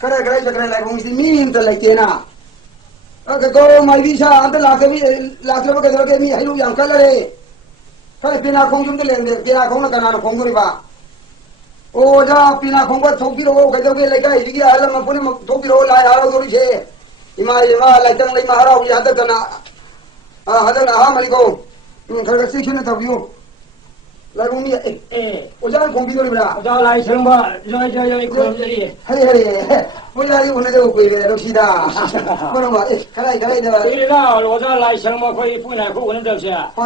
kare lai bung si min ta lai kena ko mai bi sa anta la ke mi hai lu yang kala re kare pina khong jum de leng de pina khong na kana khong guri ba o ja pina khong ba thok bi ro ka ke lai kai gi ala ma puni thok bi ro lai ha ro ri che ima lai tang lai ma ha ra ya ta kana hada na ha mali ko kare si khina ta biu lai bung mi o ja khong bi ro ri ba ja lai chang ba joi ko ri hai我家有那个贵的都是的，不能吧？看来的。对了，我这来生嘛可以不来不问这些。会。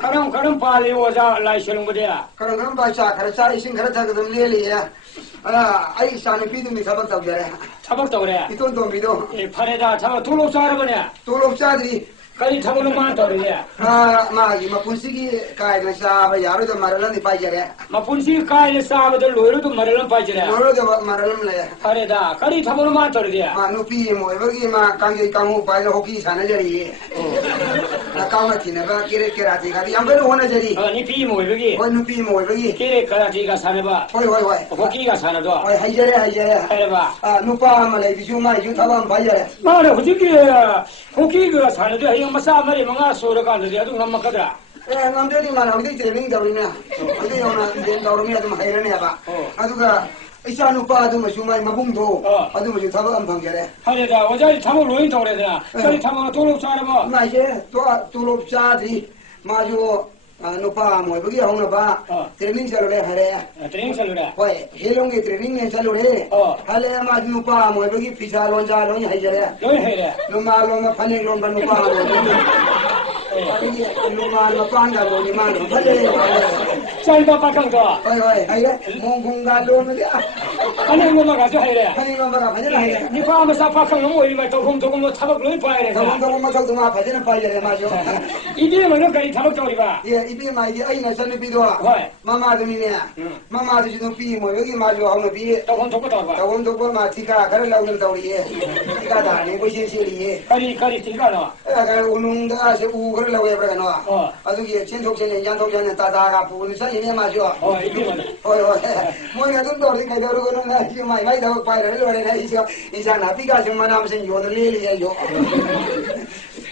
可能把你我这来生不的。可能把下，可能下一星，可能这个怎么练哩？啊，哎，上面比都没差不多的。差不多的。一吨比都。拍的他们多少钱了呢？多少钱的？ kali thamu man to de ma punsi ki kai na sa ba yaro to maralan ni pai jare ma punsi kai le sa ba de loiro to maralan pai jare loiro to maralan le are da kali thamu man to de ma nu pi mo e gi ma kang ge kang hu pai lo hoki sana jari na kang na thina ba kire karate ga yam ba hona jari ni pi mo e gi oi nu pi mo e gi kire karate ga sana ba hoi hoki ga sana do oi hai jare are ba nu pa ma le bi ju ma ju thaba pai jare ma re hoki ga sana de masa mari manga sura ka de adu namma kadra ngamde ni mana udi training dawrina udi yona den dawrumi adu hairane ba aduga isa nu pa adu masumai mabung do adu maju thaba am bhangjare hare da ojari thamo loin tawre da sari thamo tolo chara ba na ye tolo chadri maju nu pa mo bagi hona ba training chalore hare training chalore hoy helonge training ne chalore hale maju nu pa mo bagi pisa lonja lon haijare lon haire lu ma phane lon ban nu pa luma ma panga lo ni ma lo phale chal ba pakang do hoy haire mong khung ga lo me ane mo ma ga jo haire phane lo ma ga phane haire ni pa ma sa pakang mo ri ma to khum thabak loi pa haire to khum ma thak tu ma phane pa haire ma jo idi ma no kai thabak to ri ba ye ibi ma ji ai na san bi do mama du ni ne mama du ju pi mo yogi ma jo hau no bi to khum to ko ma thika kar lau nal taw ri ye thika da ne ko shi ri ye kari thika no ka unung da se u kar lau ye bra no adu ki chen thok chen yan thok chen ta ga pu ni sa ye ma jo idi ma hoy mo na dun do ri kai do ro no na ji mai mai da pai re lo re na i sa na pi ka chen ma na ma sen yo de le ye yo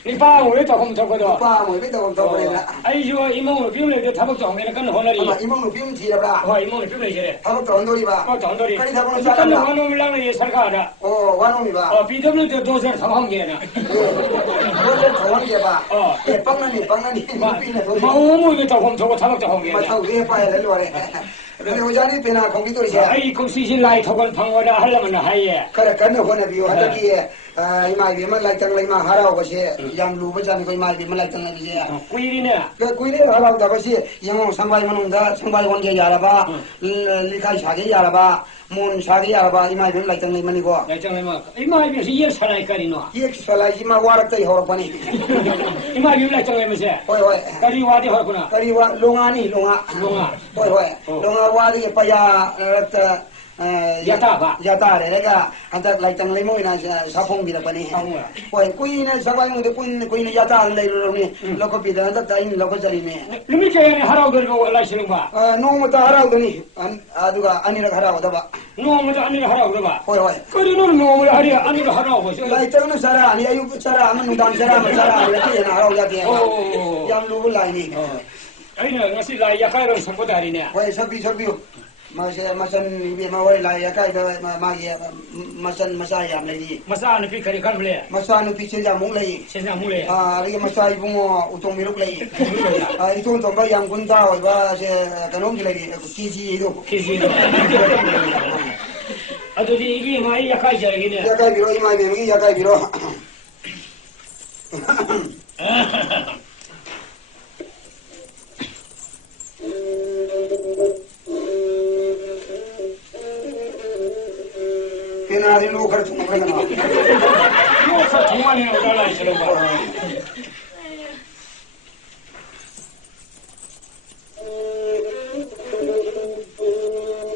你把我的做工做过多，把我的做工做过来了。哎呦，一毛六billion的他们做没得跟着好那里。一毛六billion提了不啦？哦，一毛六billion去的。他们赚多的吧？哦，赚多的。看你他们跟着我们两个也参加的。哦，我弄的吧？哦，BW 的多少长行业呢？多少长行业吧？哦，帮了你，我们也做工做过他们做行业。我操，也摆来了嘞。我家里边那空气多些。哎，公司是来头跟朋友的，还那么那还耶。可是跟着我那边，还得给伊妈边们来等来嘛，还要个些，养路不讲，伊妈边们来等来这些。贵的呢？贵的还要个些，因为上班嘛弄的，上班关键压了吧，离开下个压了吧，门下个压了吧，伊妈边来等来嘛那个。来等来嘛，伊妈边是也出来干的喏。也出来，伊妈挖了最好了，关你。伊妈边来等来么些？会。干你挖的好不呢？干你挖龙啊你龙啊。会。龙啊挖的不呀亚大的那个，俺这来等来么呢？啥风比的关你。会贵呢，啥玩意的贵呢？亚大来了呢，那个比的俺这在那个这里呢。你们这样好个个来行吧？弄么大好个呢？这个俺那个好的吧？弄么大俺那个好个吧？会。可是弄么俺那个好个。来等那啥啦？你还有啥啦？俺们当啥啦？啥啦？那这哪好个的？哦，养路来呢。哎呀，我是来也开了什么道理呢？会手比。masan ibi mawai la ya kai da ma ya masa ya lagi masa nu pi kari kan bele masa nu pi senja mung lagi lagi masa ibu mo utong miruk lagi itu untuk yang gunta oi ba se kanom lagi kiji itu adu di ibi mai ya kai jare ne ya kai biro mai me ya kai biro Penana lu kerja cuma mereka nak. Lu kerja cuma ni orang lain selalu.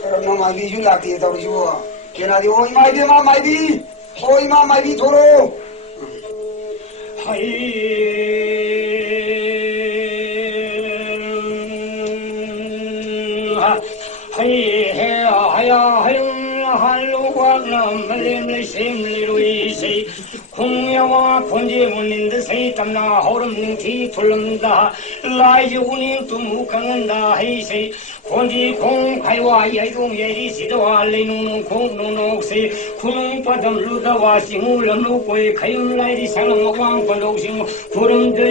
Kalau Maibi juga lagi tahu juga. Penana oi Maibi thoro. Hai. Hai. nam lem le sem le rui sei khung ya wa khon je mun nin de sei tam na horum ning thi thulam da lai ju ning tu mu kang da hei sei khon ji khong khai wa yai dong ye ri si da wa le nung nung khong nung nung sei khung pa dam lu da wa sing u lam lu koi khai um lai ri sang ma wang pa lo sing thuram de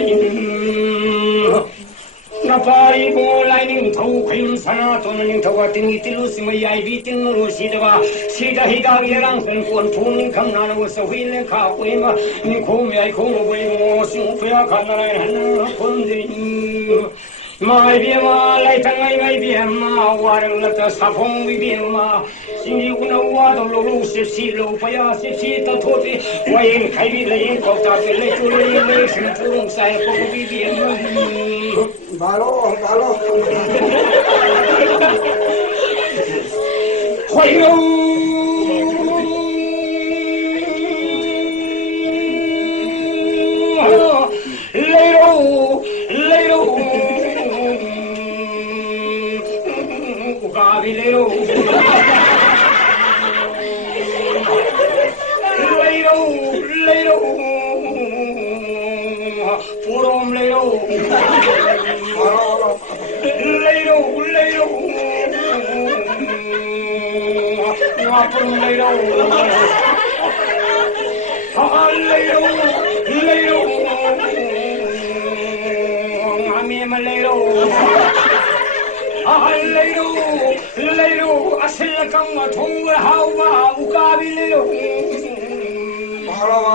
Napari mo lining thau khim sana ton ning thawa ting tilu simai ai bi ting ru si da sida higa yerang pen kon phun ning kham na no so hui le kha pui ma ni khom ai khom we mo sing phya khan na han khom din mai bi ma lai tang ai bi ma war la ta sa phong bi bi ma sing yu na wa do lo si si lo pa ya si si ta tho ti wa yin khai bi le yin ko ta le chu le shin phung sai ko bi bi ma Balo, balo. Hoyo. Lero. Ugabi lero. Lero. Purom lero. Lero. Wapun lero. Lero. Ngami malero. Lero. Asil kang matung hawa ukabi lero. Balo.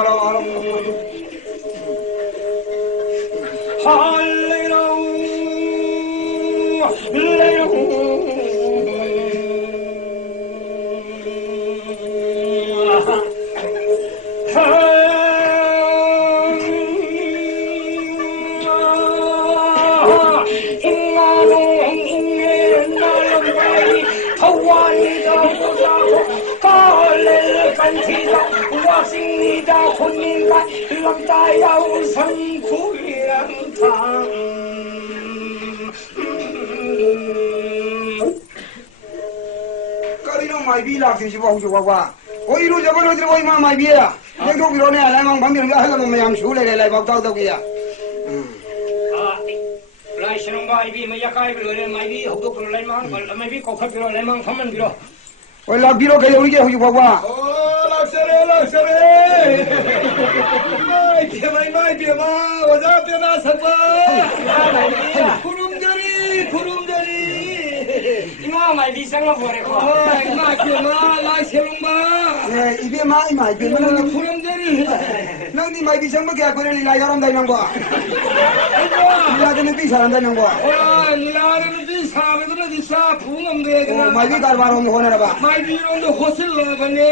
Maibi Lai Tongba. Oi ru jabo lo oi ma Maibi ya. Ye ko biro ne ala mang pham biro ha lo mayang su le lai bak tau tau ki ya. Lai shrong bai bi ma ya kai biro le mai bi ho do ko lai mang mai bi ko kha biro lai mang pham biro. Oi la biro ke yo ge hu wa wa. Oh, la sere. Mai bi ma, wa za pe na sa ba. Kurum dari. Ima mai bi sang la bore ko. Oh, ma ke ma la sherong ba. Eh, ibe mai be ma na Kurum dari. nang ni mai bi sang ma ke ko le lai yaram dai nang ba. La de bi saram dai nang ba. Oh, ni la ne bi sa be na di sa phu ngam de Oh, na. mai bi kar ba ro ho na ba. Mai bi ro do hosil la ba ne.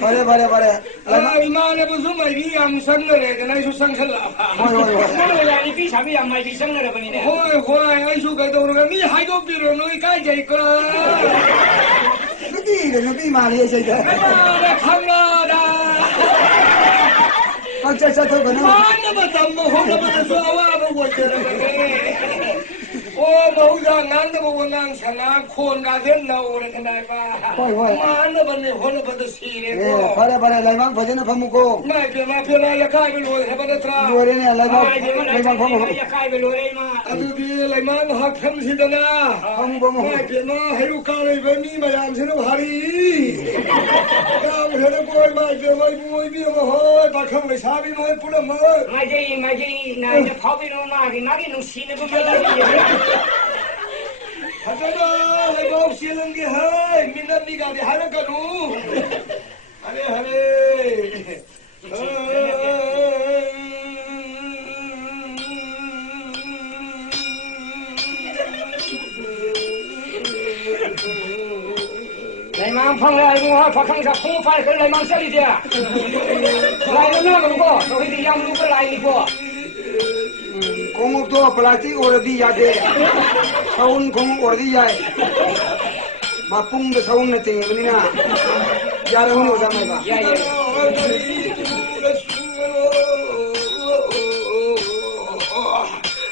Bare. Ai ma ne bu su mai bi am sang le de na su sang khal la. Ko ya ni bi sa bi ya mai bi sang la ba ni ne. Hoi, ai su kai do ro mi hai do bi ro noi kai jai ko. Nó đi mà đi chơi đấy. Không lo da. Con chơi thôi cái nó. Nó mà tầm mà không nó mà xóa qua mà quật chơi đấy. Ô mẫu giờ ngang nó mà ngang sang ngang khôn cả thế nào rồi thế này ba. Mà nó bên này khôn nó bên đó xì đấy cô. Bare lại mang phải nó không cô. Mai kia là cái bên lối thế bên đó tra. Lối đấy này lại mang không. Ya kai be lo dai ma. Adu đi lại mang học thêm gì đó na. Không. Mai kia mà hay lúc cao này với mi mà làm thế nó hari. Cao thế nó bôi mai kia mai bôi bia mà hơi bà không phải sao bị nói phụ lắm ơi. Mai dai na ya phau bi no ma ki na ki no si ne ko mai dai. Thật ra lại bao xia lưng kia hơi, mình đang đi gặp thì hai nó cần đủ. Hãy Lai mang phang lai mu ha phang sa khung phai ke lai mang sa li dia. Lai na na ko, so hi yang lu ko lai ni ko. Como to plastic or di ya de. Saun kong or di ya. Ma pung de saun ne te ni na. Ya re hu sa mai ba. Ya.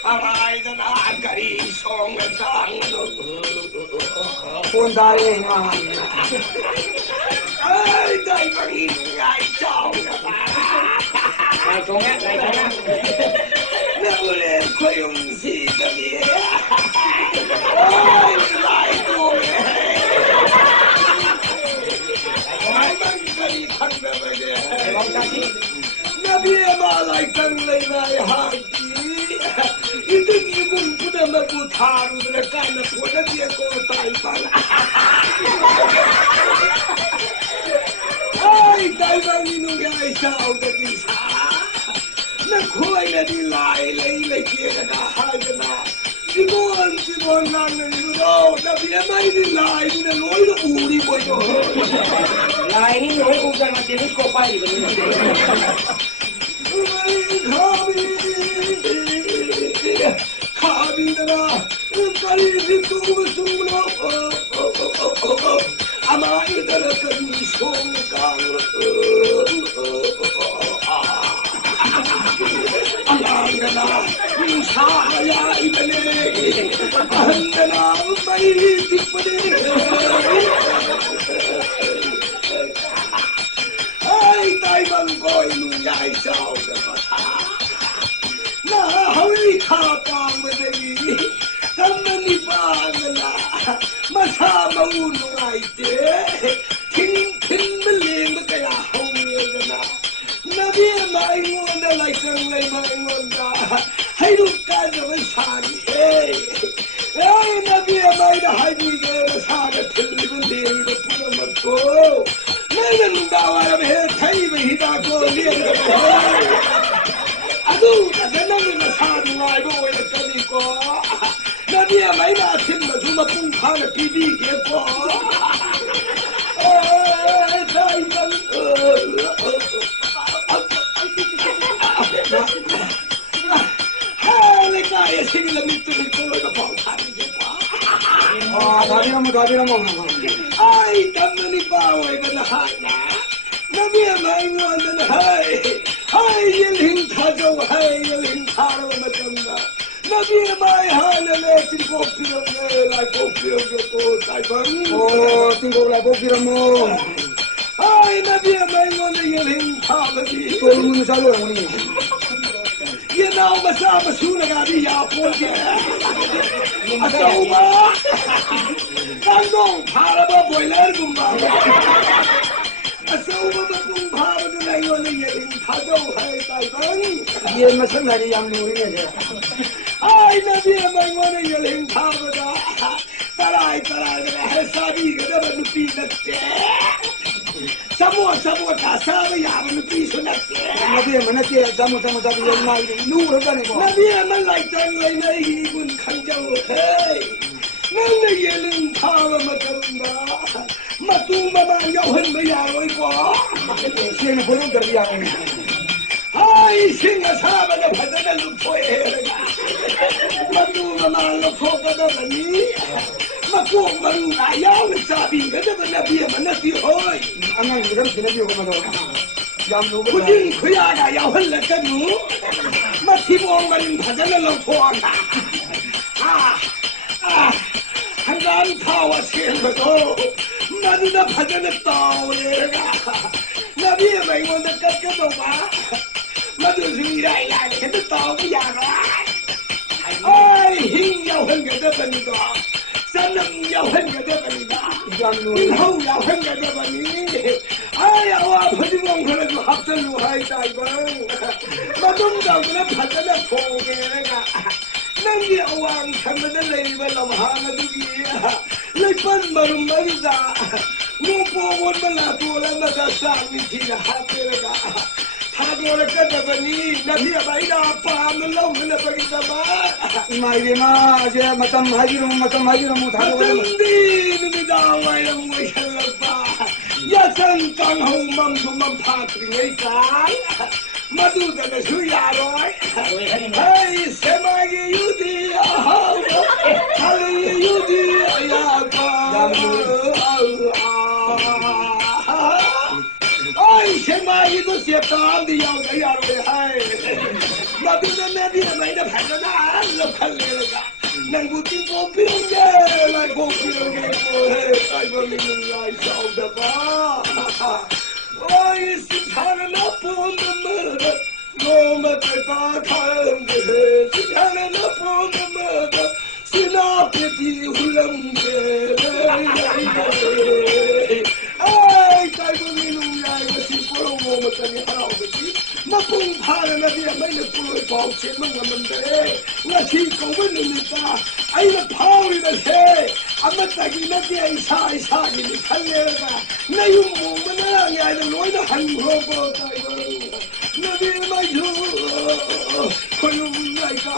Arai dan agari song sang. Pon dai ma. Ai da ngai chao Lai Tongba, Lai Tongba. nè ule koyong si tabi ôi lai tuồng ai mang kali khăn ra bagi nè bia ma lai tang lai lai haki itu ibun punya mabu tharu na kana punya dia ko tai bang ai tai bang inu gai sao da kisa na khoi na di lai lai kia na hai na Simon nan ni do na bia mai di lai ni na loi lo uri bo yo Lai ni loi u kan ma tinis ko pai ni. Khabi na kali si tu sumno ama idara kali song kang Alangana Sahaya ibane Ahandana mai tipade Ai tai bang koi nu yai sao da Na hawi kha pa madai Tamani pa ngala Masa mau nu ai te Tin meleng kaya hawi na Nabi mai ngonda lai sang lai mai ngonda hai ru ka jo sari hey nabi mai da hai bi ge sa da thil bu le ru pu ma ko nan da wa be thai be hi da ko le adu da nan na sa du ai bo we da ni ko nabi mai da thil ma ju ma pung kha na pi bi ge ko thai ban Hale kaya sila nito na pangkari ko. Gabi na mo. Ay, tama ni Paway manahana. Nabi amay mo na hay. Hay, yelhing tadaw, hay, yelhing taraw matanda. Nabi amay hana na tingkopirang na kopirang ko taibang. Oh, tingkop la kopirang mo. Ay, nabi amay mo na yelhing tabagi. Tol mo sa lo ni. Yan na masama suna gabi yapon ke. Asaw ba? Kandong para ba boiler gumba? Asaw ba kung para na ngayon na yan hadaw hay taibang? Yan masang hari yang nuri niya. Ay nabi amay mo na yan para da. Taray na sabi ka na ba nupi na te? Samo kasama yaman nupi so na te. Nabi man natin samo sabi yan mai nuro ka ni ko. Nabi man lai tang lai na ibun kanjaw hey. Nang nayelin para matanda. Matuma ba yawan bayaroy ko? Siya na pulong dari yang. Ay singasama na padana lupoy. Matuma ba lupo ka na ni? Makong marungayaw sabi ka na ba nabi man nati hoy. Ang hiram sinabi ko mo. Yang nuro. Kuding kuya na yawan la kanu. Matibong man padana lupo ka. Hanggang tawa siya ba to? Madu na padana tao nila. Nabi may mo nagkakato ba? Madu sumiray lang ka na tao ba yaran? Ay, hingyawan ka na ba nito? Sanang yawan ka na ba nito? Inhaw yawan ka na ba nito? Ay, awa, pwede mong ka nag-uhap sa luhay tayo bang? Madung daw ka na padana po kaya nang awang kama na label ang mga dugiya. Lagpan marumaliza. Ngupawon malatulan na dasami kinahati na Hagora ka na ba ni? Nabiya ba inapamalaw na pagkita ba? Maibi ma, siya matam haji mo. Matandi, numidaway ang mga halagpa. Yasan kang humam dumampatri ngay kang. Maduda na suyaroy. Hey, semagi yudi. Halo yudi. Ayapa. Ay, semagi ko siya tam diyaw na yaroy. Hey. Maduda na diya may napagana. Lokal ka. Nang buting kopirong niya. Like kopirong niya ko. Hey, ay maminong life sa ba? 하나 나쁜 너무 대파 타는데 하나 나쁜 시나피디 훌렁게 아이 짧은 이놈이야 이거 시끄러워 못하니 하나오겠지 나쁜 파는 나비야 맨날 꿀을 벅치면 가면돼 나 시끄러운 놈이니까 아이가 파울이다 새 아마 딱이 나비야 이사이사기니 칼레가 내 육몸은 나랑이 아이가 너희도 한국어보다 이거 나비 마유 고용나이가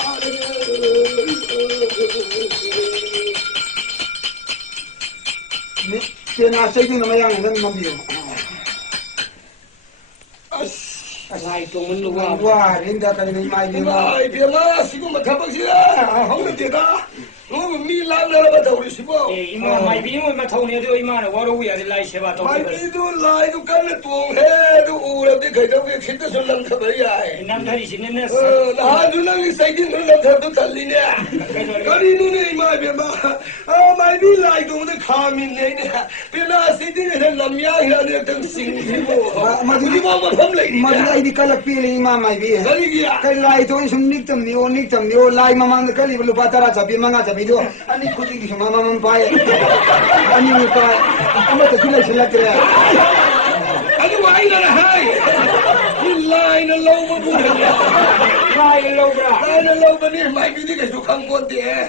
Penana xây dựng namyangda nên mong Lai Tongba Wah, rinda kali ni Maibi Lai Penana siapa macam sih? Hong tiada. Lu milan apa tahu siapa? Ima Maibi mo tahu ni tu ima na waru ya Lai siapa tahu. Maibi tu Lai tu kan tuang he tu orang dia kerja dia kita sulam khabar ya. Nam dari sini ni. Nah, tu nang saya ni sulam khabar tu kali ni. Kali ni Maibi Maibi Lai tu mungkin kami ni. Penana sini ni namyangda ni tu singgibo. Madu macam lagi. Madu ini kalau pilih imam Maibi. Kali dia. Kalau lai itu isum niktam niyo lai mamang kali lupa tara cabi manga cabi do. Ani kucing isum mamang pai. Ani lupa. Kamu tu sudah selak ya. Ani wahai dah hai. Lai na lau mabu. Lai Tongba. Lai na lau bani Maibi ni kesu kangkon dia.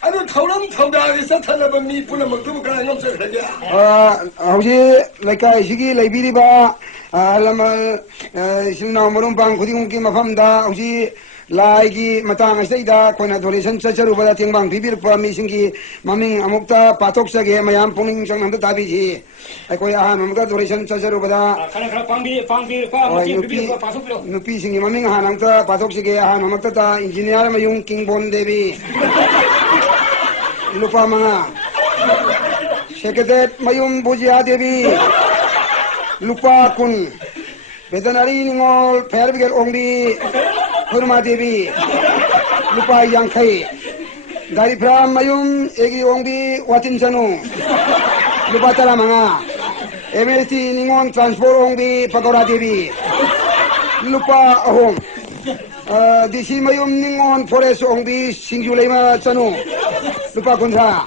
Aduh thaulam thauda ni sathana bami pula maktu bukan ngam sekhaja. Hauji laikai sigi laibiri ba lama simna marum pang khuding ki mafamda hauji laigi matang asaida koina donation chacharu bada tingbang bibir pa mi singi maming amukta patok sage mayam puning sangnam ta bi ji koi ahan amukta donation chacharu bada Kalau pangbi pa macam bibir pa pasuk lo. nupi singi maming ahan amukta patok sage ahan amukta ta engineer mayung king bon devi lupa mga Secretary mayum bujia devi lupa kun veterinary ningol fairbrigade ongbi Hurma devi lupa yang kai dari pram mayum egi ongbi watin sanu lupa tala mga MLT ningon transport ongbi pagora devi lupa ahom DC mayum ningon forest ongbi singju lema sanu lupa kunsa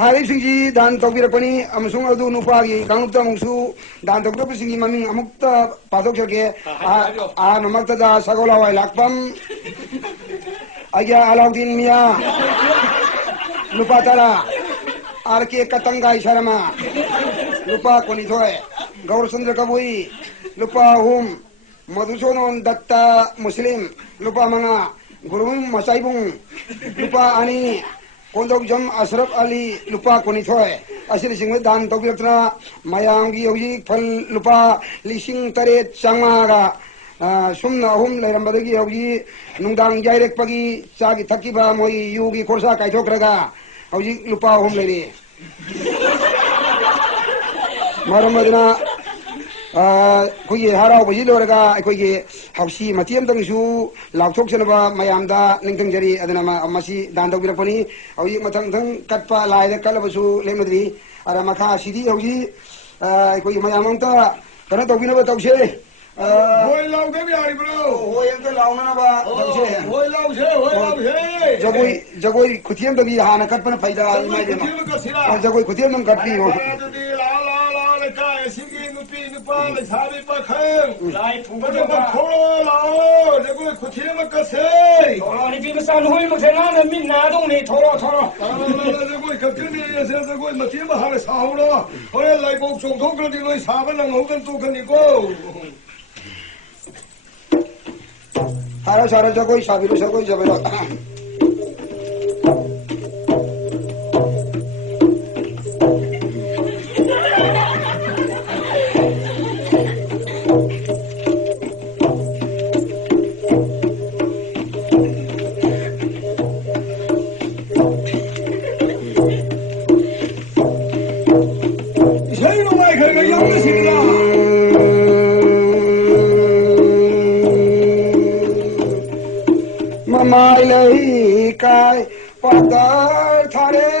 hari singji dan tokbirakpani amasung adu nupagi kanglupta mungsu dan tokbirakpa singi maming amukta patok sage namakta da sagolawai lakpam agya Alauddin Mia lupa tara RK Katangai Sharma lupa konithoy Gaur Chandra Kabui lupa hum Madhusudan Datta Muslim lupa mga Gurung Masaibung lupa ani Kondok jam Ashraf Ali lupa konithoy asili singwe dan tokbirakna mayamgi yogi phal lupa lising taret changa sumna hum leirambadagi yogi nungdang jairek pagi chagi thakiba moi yugi korsa kaithokraga yogi lupa hum leiri maramadna koye harau biji lorga koye hausi matiam tangsu lakthok senaba mayamda ningtang jari adana masi dan dog birakpani awi mathang thang katpa laida kalabasu lemmadri ara makha sidi hausi koye mayamangta kana dogina tawse Hoi lau ke biari bro. hoi anta launa ba tawse Hoi lau se. jagoi khutiam dagi hana katpana faida mai dema jagoi khutiam nam katpi ho Sigi nupi nupa le sabi pa khang. Lai Tongba Macam kholo lao, jago kucing makasih. Thoro ni pi kesan hui macam mana min nadong ni thoro. Jago kucing ni saya jago macam mahal sahur lah. Orang lain kau contoh kalau di luar sahabat nang hutan tu kan iko. hara sara jagoi sabiru jagoi jabera Saya nak main kerja yang ni sini lah. Mamai lai kai padar thare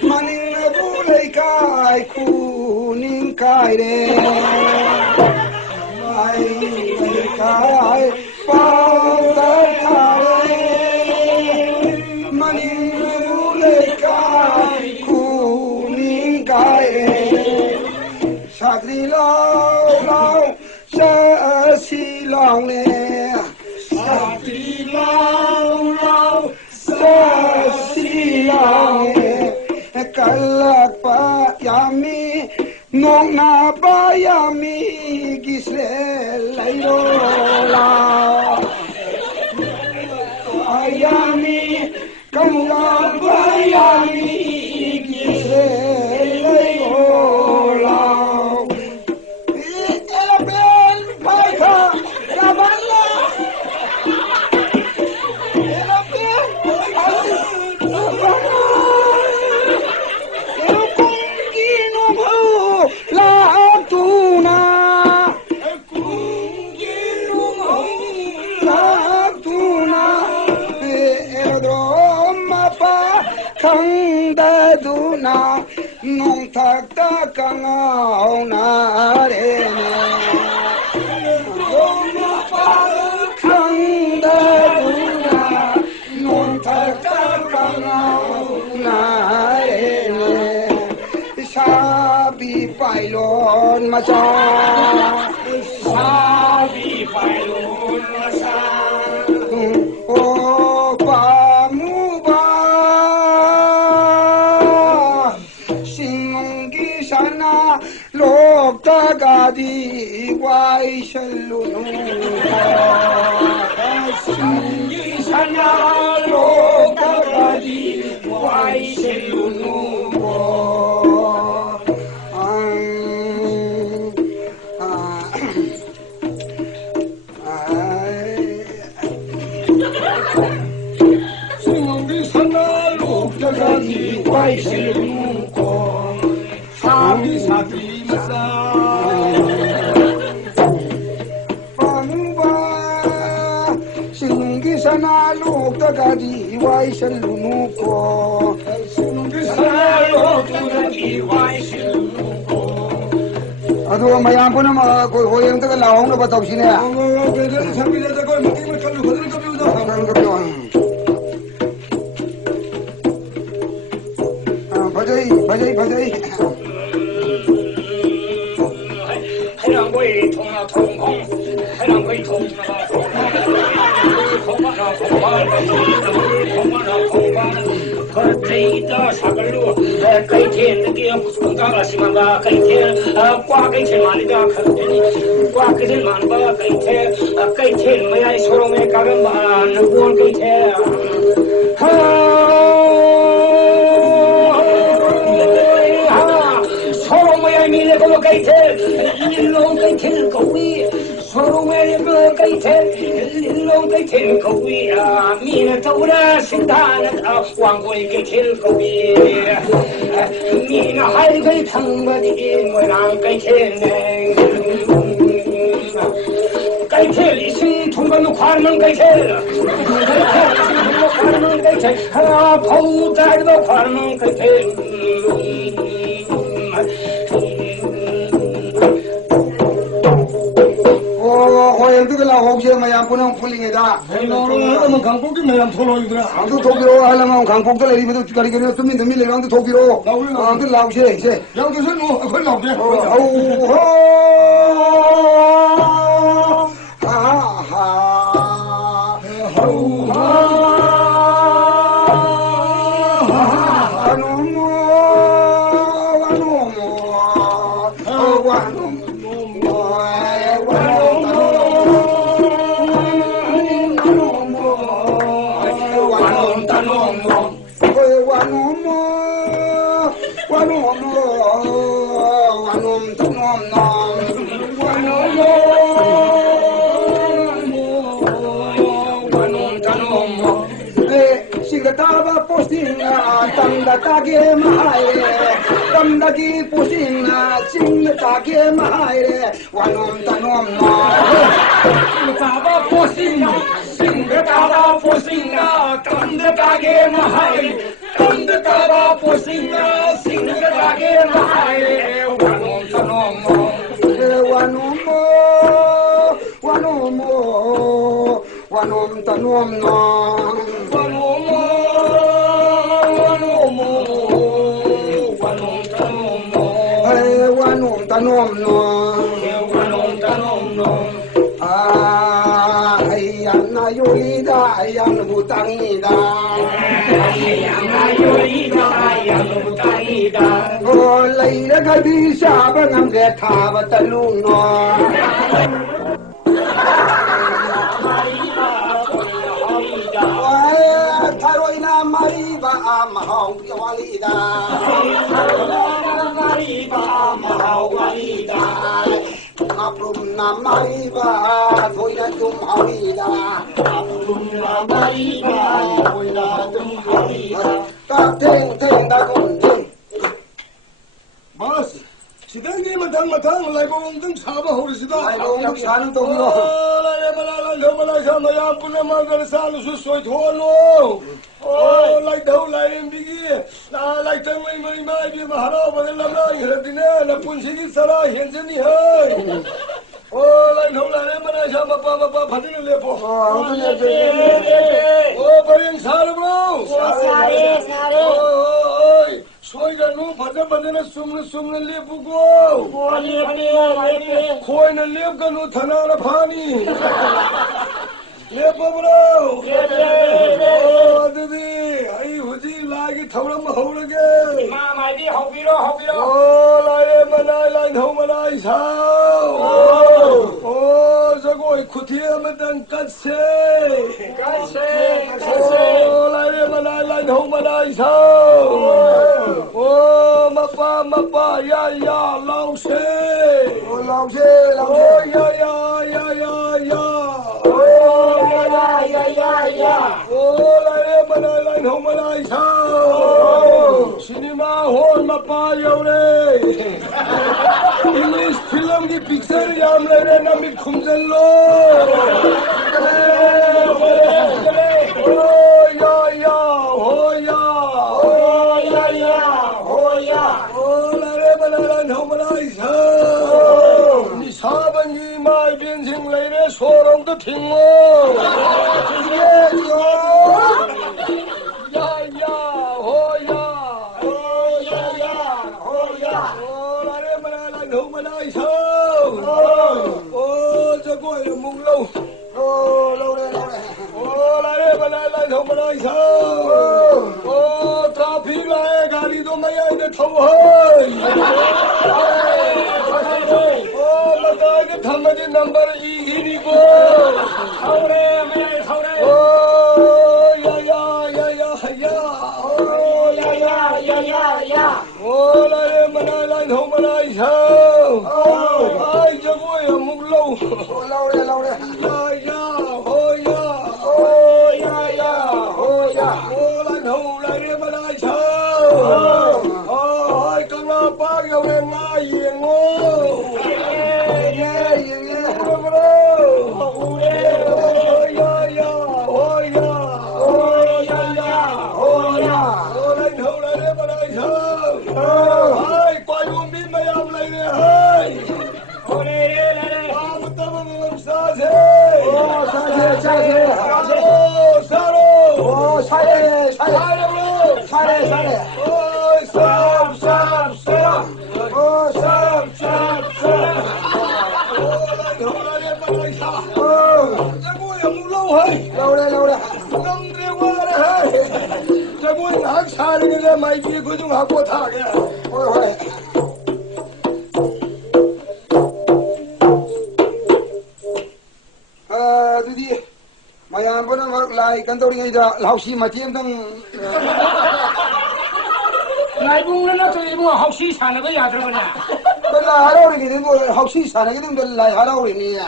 maning bu lai kai khu 구닝 가이래 마이 가이 빠다타래 마니 가이 구닝 가이래 사드리 라우 사시 라우네 사드리 라우 사시 라우네 kalapa yami nong na ba yami gisle lairo la ayami kalapa yami gisle lairo la elabel paika laballa elabel 강다두나 농탁다 강아오나래네 강다두나 농탁다 강아오나래네 사비 파일론 마사 사비 파일론 마사 loktakadi waishalunuko sana loktakadi waishalunuko sana loktakadi waishalunuko sabi sana loktakadi waishalunuko sana loktakadi waishalunuko ado mayam puna ma koi hoyang ta laong na bataw sine beder sabi le ta koi mati ma kalu khadri ka biu da kan ka biu bajai 해랑 거의 통나 통콩 해랑 거의 통나 그때이다 사글로 그때는 공가가 심한가 그때 꽉그때 말이다 그때 꽉그때 만바 그때 뭐야 소롱에 가면 만 뭘 그때 소롱에 미래고 그때 일롱 그때 거기 소롱에 그때 일롱 그때 거기야 미래 떠오라 신다는 왕고의 그때 거기 미나 할그 당바디 뭐랑 그때 그때 이승 통과는 관문 그때 관문 그때 하나 보다도 관문 그때 hoyangtukala hokje mayam punang pulingeda 너 강복이 매람 토로이더라. angtu thokiro halang gangpokta leri bedu kari kari tumin dumi le angtu thokiro angtu laushe se 여기서 뭐 그걸 나오게. Taba postinga tanda tage mahaire tamdagi postinga chingna tage mahaire wanom tanom no taba postinga singa taba postinga tanda tage mahaire tanda taba postinga singa tage mahaire wanom Wanom tanom no. Wanom tanom no. Ayam na yurida, ayam butangida. Ayam na yurida, ayam butangida. Oh, laila gabi saba ngam ge thaba talung no. Tharoi na mari ba amahong walida. Mari ba mahau walida. Aprum na mari ba thoi na tum hawida. Aprum na mari ba thoi na tum hawida. Ta theng theng da kon theng. Mas, sidangi matang lai bong tang saba hori sida. Lai bong tang san tong lo. Lai malai sama ya puna magar san su soi tholo. Oh, lai dau lai bigi. Lai tang mai bi maharo ba lam la hirdine la punsi ki sara henjani hai. Oh, lai dau lai malai sama pa phadin le po. Oh, bayang sar bro. Sare. Oi. Soi ga nu phada badana sumna lepugo. Khoi na lep ga nu thana na phani. Lepo bro. Adudi ai huji lagi thauram haurage. Ma mai di hau biro. Oh lai thau manai sao. Oh jagoi khuthia madan katse. Oh lai thau manai sao. Oh mapa ya lao se. Oh lao se. Oh ya. Oh lai thau manai sao. Cinema hall mapa yaure. English film ki picture yam lere na mi khumjal lo. Sorong to thingo. Traffic lae gari to maya ne thau hai. Thamadi number e go. Thaure. Oh ya. Oh lai thau manai sao. Ai jagoi amuk lo. Lâu re. Ya. Oh ya. Oh lai thau manai sao. Oh ai kang la pa yaw le nga yin ngo. Lâu re. Mai kia của chúng học của thả kìa. Ôi. Đi. Mày ăn bữa nó lại cần tôi ngay giờ học sĩ mà chiếm thằng. Lại bung nó tụi mua học sĩ sản là cái gì rồi nè. Bên là ở đâu thì cái học sĩ sản này cái thằng lại ở đâu thì nè.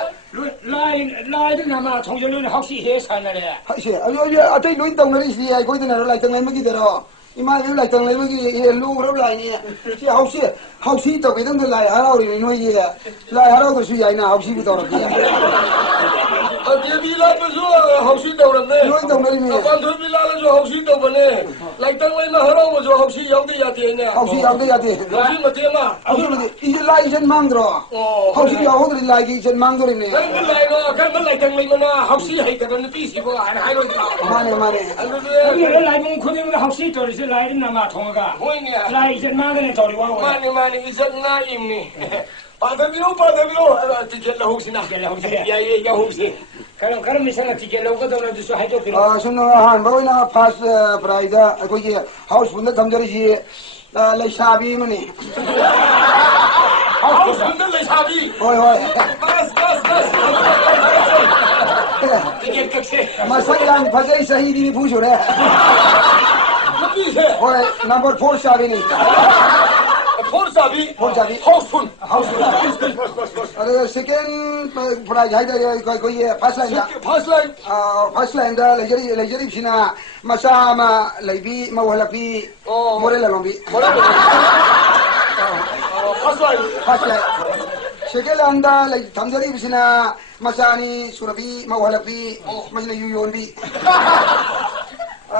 Lại cái nào mà trong trường học sĩ hết sản này đấy. Học sĩ, ở đây núi tông nó đi gì ai coi thế nào lại tầng này mới kia đó. Imai lại tầng này mới kia lưu nó lại nè. Chứ học sĩ hausi tàu cái đó lại hao rồi nói gì là lại hao cái suy vậy nào hausi bị tàu rồi kìa Dia bila tu hausi tàu rồi nè. nói tàu này mình Quan thôi bila là hausi tàu rồi nè. Lại tăng lên mà hao mà hausi giàu đi tiền nè. hausi giàu đi Hausi mà tiền mà. hausi mà đi lại chân mang rồi hausi giàu hơn đi lại chân mang rồi nè cái lại nó cái lại tăng lên mà hausi hay cái nó tí xí qua hai đôi mane cái lại mong khôn cái học sĩ rồi sẽ lại nằm mà thong cả lại chân mang cái này rồi wow mane izat nga im ni. Padamiro tiket lahu sina. Ya hu sina. kalau misalnya tiket lo cái đâu là hay cho cái sun han bao na first prize ko ye house fund tham jari ji lai sabi mane House bunda le sabi. hoi Bas. Tiket kakse. masak yang phajai sahi di phu sure Tapi se. hoi number 4 sabi ni Four sabi. House fund. second prize hai da ko ye first line da first line da lejari sina masa ma leibi ma wala pi more la lombi first line second line da thamjari sina masani surabi ma wala pi masina yuyon bi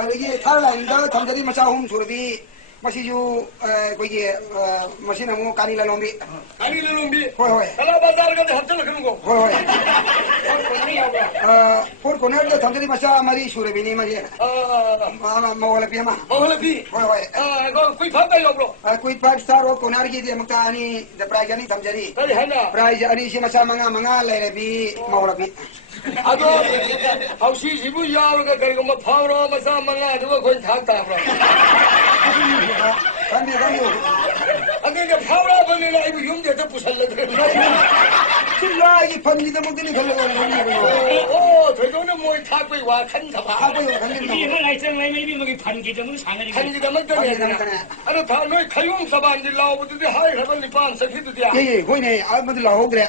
lagi third line da thamjari masa hum surabi masih ju ko ye masina mo kanila lombi hoi Kalau bazar kan hatta na kanungo. hoi por koner da thamjari masa mari surabi ni maje ma wala pi ma Mahal pi. hoi Kau kui faham tak bro? kuit pak star o konar gi dia makta ani da prize ani thamjari Tadi hana. prize ani si masa manga lai bi ma wala pi Ado hausi sibu yau ka kari ko maphauro masa manga du ko thak ta bro. kan dia Age ka phaura bane la ibu yum de ta pusal la. lagi pan kita mungkin ni kalau Oh, thai do na moi thak pai wa khan tha ba. apa yang kan cái nó lại chân lại mấy cái mà cái phần kia trong sáng Khan ji da mak ta ne. Ado tha noi khayong saban ji law bu de hai ha ban li pan sa khit dia. ye hoi ne a mad la ho gre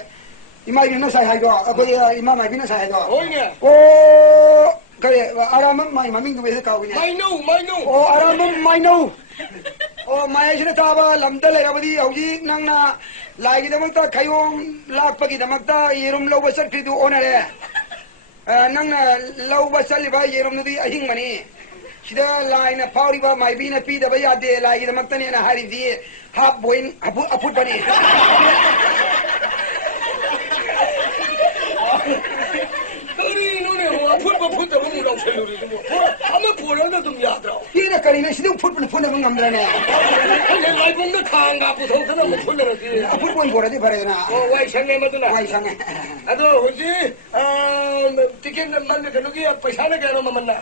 imai bin na sai hai do ko imam mai bin na sai hai do Oi ne. o kare aram mai maming du ka ko ne Mai no. o aram mai no o mai sina taba lamda le rabadi auji nangna lagi damakta khayong lakpagi damakta yerum lo basar kridu onare nangna lo basal ba yerum nudi ahing mani sida laina pauri ba mai bina pi da ba yade lagi damakta ne na hari di hap boin aput bani Kari no ne ho phut da mu law chelu ri mo. Ame phoran da tum yaad rao. hina kari ne sida phut phun ngamdra ne Ne lai bum da khanga pu thong thana mo phul ra di. aput boin bora di bare na Oh, wai sangai maduna. wai sange Ado hoji tiket man ne kanugi paisa na kano mamanna.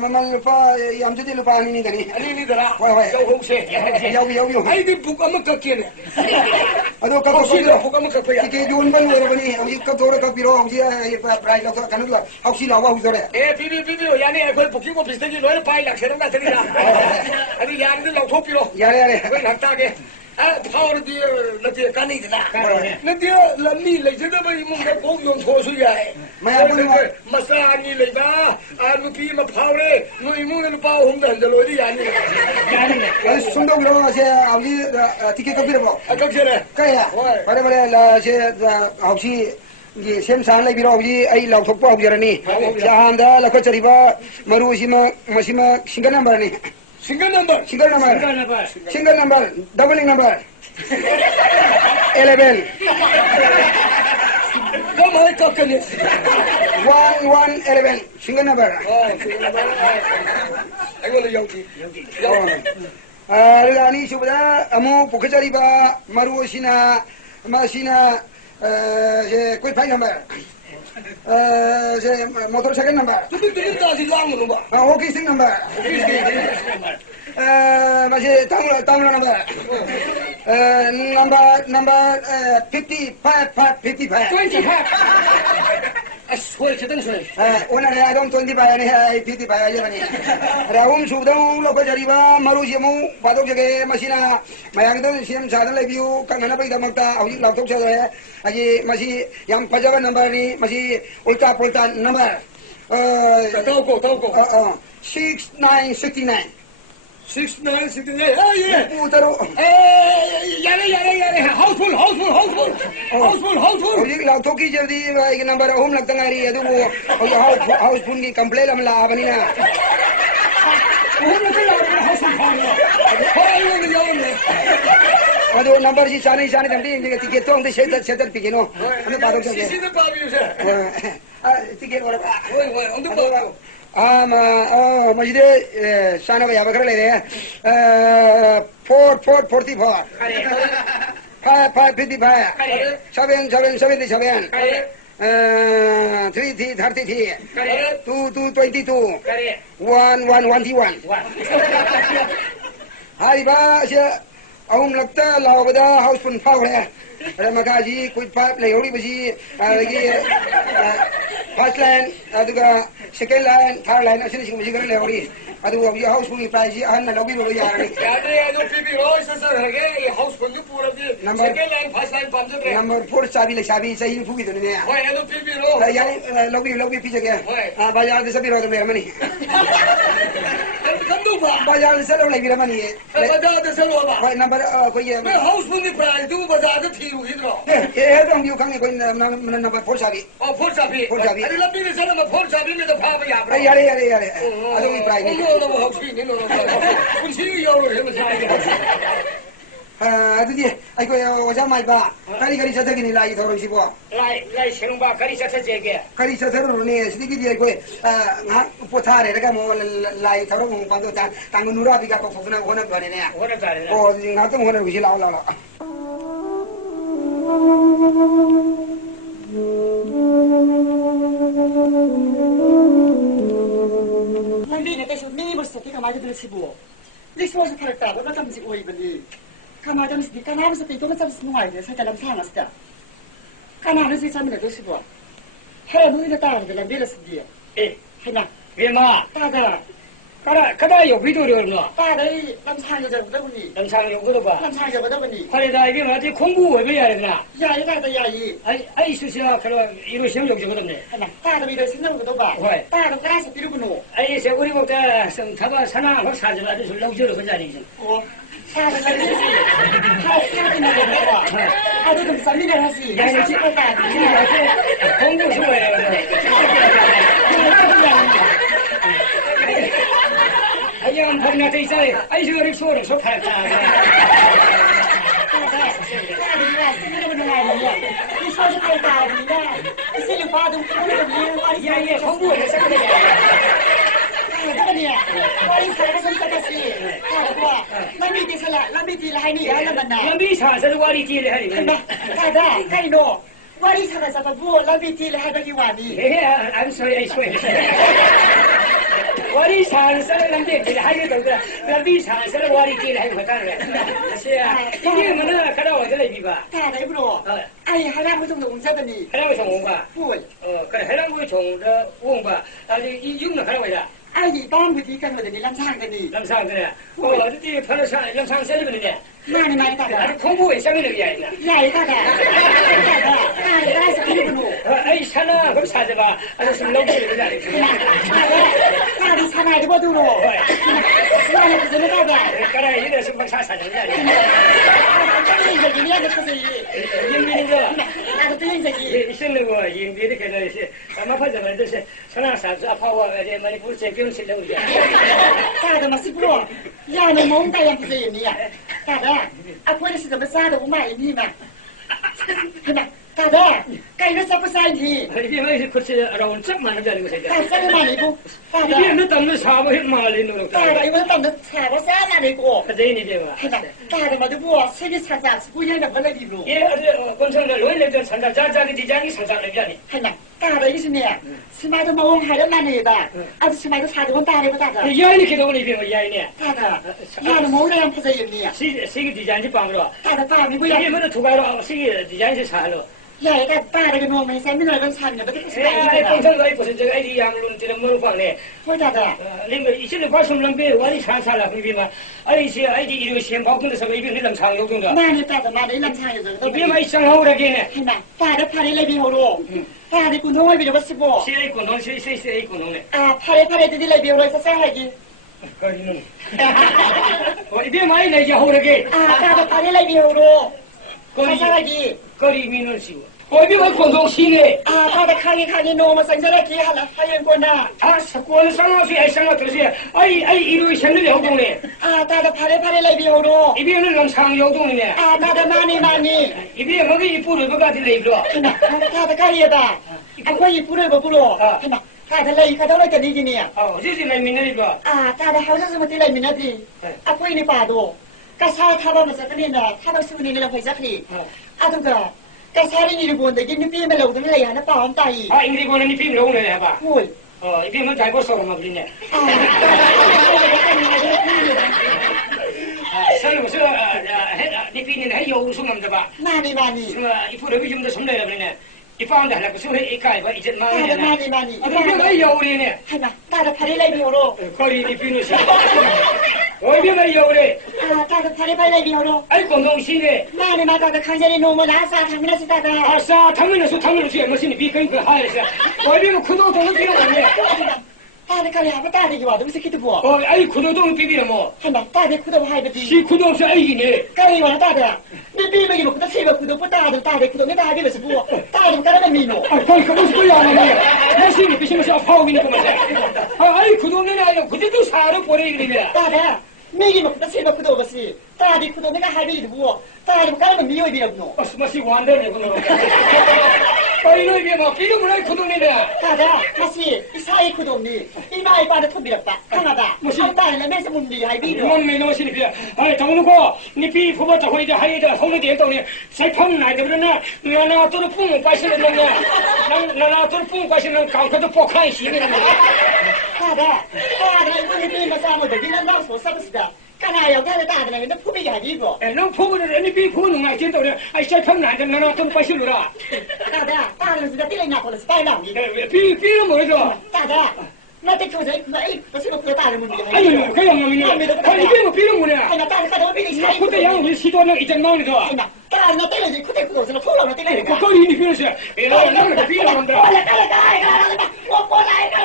mamal pa yam jodi lupa ni gani Ani ni dara. Wai. Jau hong se. yau Ai di buk am ka kene. ado ka Ko si ko buk am ka pa ya. ke jon ban wera bani auji ka dora ka piro auji prize la ka kanula auji la wa huzore Eh bibi yani ai koi buki ko piste ki loy pai lak serang da tani da. Ani yang de lau thopiro. yare Koi nakta ke. Power di na ti kani da. Na ti la mi le je da bai mung da ko yon tho su ya. Masa ani le ba. Anu pi ma phawre. No imung ne pa hum da da lo di yani. sundo gro se auji tike ka piro Akak jere. kaya bare la se auji ye sem san lai biro auji ai lau thok pa auji rani jahanda la ka chariba maru sima masima single number ni Single number. single number doubling number 11 Come on, kakani. 1111 single number Ai wala yauki. Ani subada amu pukachariba maru sina masina koi phai number motorcycle number Tu da si lang mo ba. walking stick number masih tangla number 55 I swear to goodness. una ne adom 25 ne 55 aja bani raum subdam lo ko jariba maru jemu padok jage masina mayang do siam sadan lebiu kanana pai damakta auji laptop sa hai aji masih yang pajaban number ni masih ulta number Tau ko. 6969 69, 69. 아, 예. 부터로. 야래. 하우스풀. 우리 라토키 저디 이게 넘버 홈 락당아리 아두고 하우스 분기 컴플레인 하면 라바니나. 아두 넘버 시 자네 담비 이제 티켓 또 근데 세터 피기노. 근데 바로 좀. 시시는 밥이 요새. 아 티켓 오라 봐. 왜, 언제 봐. masjid sana ya bakar le 444 555 7 33 222 1121 hai ba sia ông लगता लाओ बदा house full फाव है अरे मकाजी कोई पाइप ले होरी बजी ये फर्स्ट लाइन अदुगा सेकंड लाइन थर्ड लाइन ऐसे नहीं मुझे कर ले होरी अदुगा ये हाउस फुल प्राइस ये हन लॉबी में यार यार ये जो पीपी रोज से है ये हाउस फुल पूरा भी सेकंड लाइन फर्स्ट लाइन पंच है नंबर 4 चाबी ले चाबी सही फूकी तो नहीं है ओए ये जो पीपी रोज यार लॉबी पीछे गया हां बाजार से भी रोड में मनी बाजार से लोग नहीं मनी बाजार से लोग नंबर कोई मैं हाउस फुल की प्राइस तू बाजार से थी हुई तो ये तो हम यू खाने कोई नंबर 4 चाबी फोर चाबी अरे लंबी से ना फोर चाबी में तो भाव या यार अदो की प्राइस नहीं नो हाउस फुल नहीं नो कुछ ही यो है अदुदी आई कोई ओजा माई बा करी सथगिनी लाई थोरो सिबो लाई सेनुबा करी सथजेगे करी सथरो ने सिदिगी दी कोई nga पोथारे रगा मो लाई थोरो मो पादो तांगु नुरा बिगा पफुना होना बने ने होना तारे ओ nga तो होना बिसी लाओ Lambina kasi may bursa ti kamay dito si buo. This was a character, but not si oy bali. Kamay dito si kanay sa tito na sa sinungay sa talam sa nasta. Kanay si sa mina to si buo. Hey, mo ina tayo de lambila si dia. Hina. Vema kada yo video no Tada lam sang yo da buni. lam sang yo ko ba Lam sang yo da buni. khare da ibe ma ti khongbu we be ya na Ya yi da ya yi. ai su sia karo iro sim yo jo ko ne Hina. Tada mi da sinna ko ba. Hoy. Tada ka sa tiru kuno. ai se uri ko ka sam thaba sana ho sa ja de su lo jo ko ja ni Oh. Tada ka ni. Ha sa ni na ba. Ado dum sa mi da ha si. Ya ni ko ta. khongbu su we ai am phona te sai ai su ri so so pha ta ye khongbu ne sa ne lambi sa sa wa ri ji le ha ni Wari sana sa pabu, labi ti le hada ki wani. I'm sorry, I swear. Wari san sa lambi ti le hada to da. Lambi san sa wari ti le hada ta re. Sia. Ni mana kada wa de bi ba. Ta dai bro. Ai hada mu tung tung sa da ni. Kada wa chong ba. Pui. Kada hada mu chong da wong ba. Yi yung na kada wa da. Ai di tam bu ti kan wa da ni lam sang da ni. Lam sang da. Ti pha sa lam sang sa le ni ne. Mani ta da. Khongbu we sa ne le ya ina. Ya ta da. Ai sa ki bu. ai sana ko sa ja ba. Ai su lo de le ja le. Ta di sa nai de bo du ro. Ya ne ku ne ka da. Kada yi de su ba sa ja ja. Ai de ni ya de ku se yi. yin bi ni da. Na da tin se yi. 现在我引别的可能是，俺们反正就是上那啥子啊，跑我这马里不是不用去弄的。Ta da ma si bro. Ya ne mo ta yang ku se yi ni ya. Ta da. A ko ni si da ba sa da u ma yi ni ma. Ta da. Kai na sa pa sa ni. 你别买是可是让这么的那个谁的。 Ta sa ni ma ni bu. Ta 你 da. 别那当那啥不是马里弄的。 Ta da i wa ta da sa ba sa ma ni ko. 这你别嘛。 Ta da ma de bu se ni sa sa ku ye da ba la di bro. 也这工程的轮流就参加，家的地家你参加那边的。 Hana. Ta da i si ne. Si ma da ma wong hai da ma ni da. A si ma da sa da wong ta de ba ta da. 也你看到那边我也呢。 Ta da. Ya no mo da yang pa sa yi ni ya. 谁个地家你帮着？ Ta da pa mi bu 你 ya. 别没得土改了，谁个地家是查了？ Ya ka pa da no me sa mi na da san ne ba da ku sa yi 工 da. 程的不是这个 ID 样轮这个没有放的。 Ho ta da. 那个现在把什么能给我的查了，你别嘛，而且 ID 一流先保证的什么一定是能长有用的。 Ma ni ta da ma da lam sa yi da. 你别买想好的给呢。 Hana. Ta da pa ni le bi ho ro. Ta di ku no wa bi da ba si bo. 谁共同谁共同的？ Ah, pare de le bi ho sa sa ha gi. 거리는. 이게 많이 내지 호르게. 나도 다리 라이비오로. 거리 거리 미는 시고. 이게 뭐 공동시네. 나도 강이 노마 상자라기 하나 하연거나. 사건 상황이 상황들이 아이 이루 현을 영동네. 나도 파리 라이비오로. 이비는 남상 영동네. 나도 많이. 이비 뭐가 이쁘를 뭐가 들리고. 나도 가리에다. 아고 이쁘를 뭐 불어. 나도 라이 가다로 되니기니야. 지지는 미는 거. 나도 하우스 뭐 들라이 미나디. 아고 이니 봐도. 가사 타바면서 그니나 타바 수분이나 회사리. 아도가 가사리니를 보는데 이미 비밀을 오더니 레이 하나 빠온 따이. 이리 보는 이 비밀 오늘 해봐. 뭘? 이게 뭐 잘 보소 뭐 그러네. 설무서 니 비밀은 해 요우승 남자 봐. 많이. 이 프로비 좀더 섬내라 그러네. 이 파운드 하려고 소리 이까이봐 이제 많이. 많이. 이게 여우리네. 하나 나도 파리 라이비오로. 거리 니 비밀이. 어디가 여우래? 나도 파리 라이비오로. 아이 공동시네. 많이 나도 강제리 노무 나사 당면서 다다. 아싸 당면에서 무슨 비건 그 하에서 어디가 구도동을 비워네. 나도 가리 하고 나도 좋아 너무 새끼도 부어. 아이 구도동 비비라 뭐. 하나 나도 구도 하이버디. 시 구도 없이 아이기네. 가리 와나 다다. 내 비밀이 먹고 다 세버 구도 보다도 다들 구도 내가 하기면서 부어. 다들 가라는 미노. 거기 그것이 끌려 안 하네. 무슨 비시면서 파오기는 거면서. 아이 구도는 아니라 구도도 사러 보내기네. 다다. 매기 먹고 다 세버 구도 없이. 다들 구도 내가 하기도 부어. 다들 가라는 미호이비라고. 마시 완전히 그거. 아이로 이게 뭐 비름을 할 구도네. 다다. 다시 이 사이 구도 없니. 이 마이 빠르 톱이랍다. 강하다. 무슨 딸내 매서 문디 하이비로. 뭔 메노시니 비야. 아이 당놓고 니비 후보자 호이데 하이데 홍리데 했더니 살판 나이데 그러나 나나 또는 뿡 빠시는 놈이야. 나나 또는 뿡 빠시는 강태도 폭하이 시비는 놈이야. 다다. 이번에 비마 싸움을 비난 나서 싸웠다. 까나요. 가다 다들 근데 푸비가 아니고. 너 포부는 니비 후는 나이 된다 그래. 아이 살판 나이데 나나 또는 빠시느라. 다다. 다들 진짜 띠레나 걸어서 빨랑이. 비는 뭐죠? 다다. 나한테 교사 무슨 그 다른 문제. 아유, 그 양놈이네. 아니 비는 뭐냐? 아나 다른 사람 비리 사이. 그때 양을 시도하는 이제 나오니까. 아나 다른 나 때려지 그때 그거서 콜라로 때려야 돼. 거기 이니 비는서. 나는 비는 건다. 올라 따라가. 뭐 볼라 이거.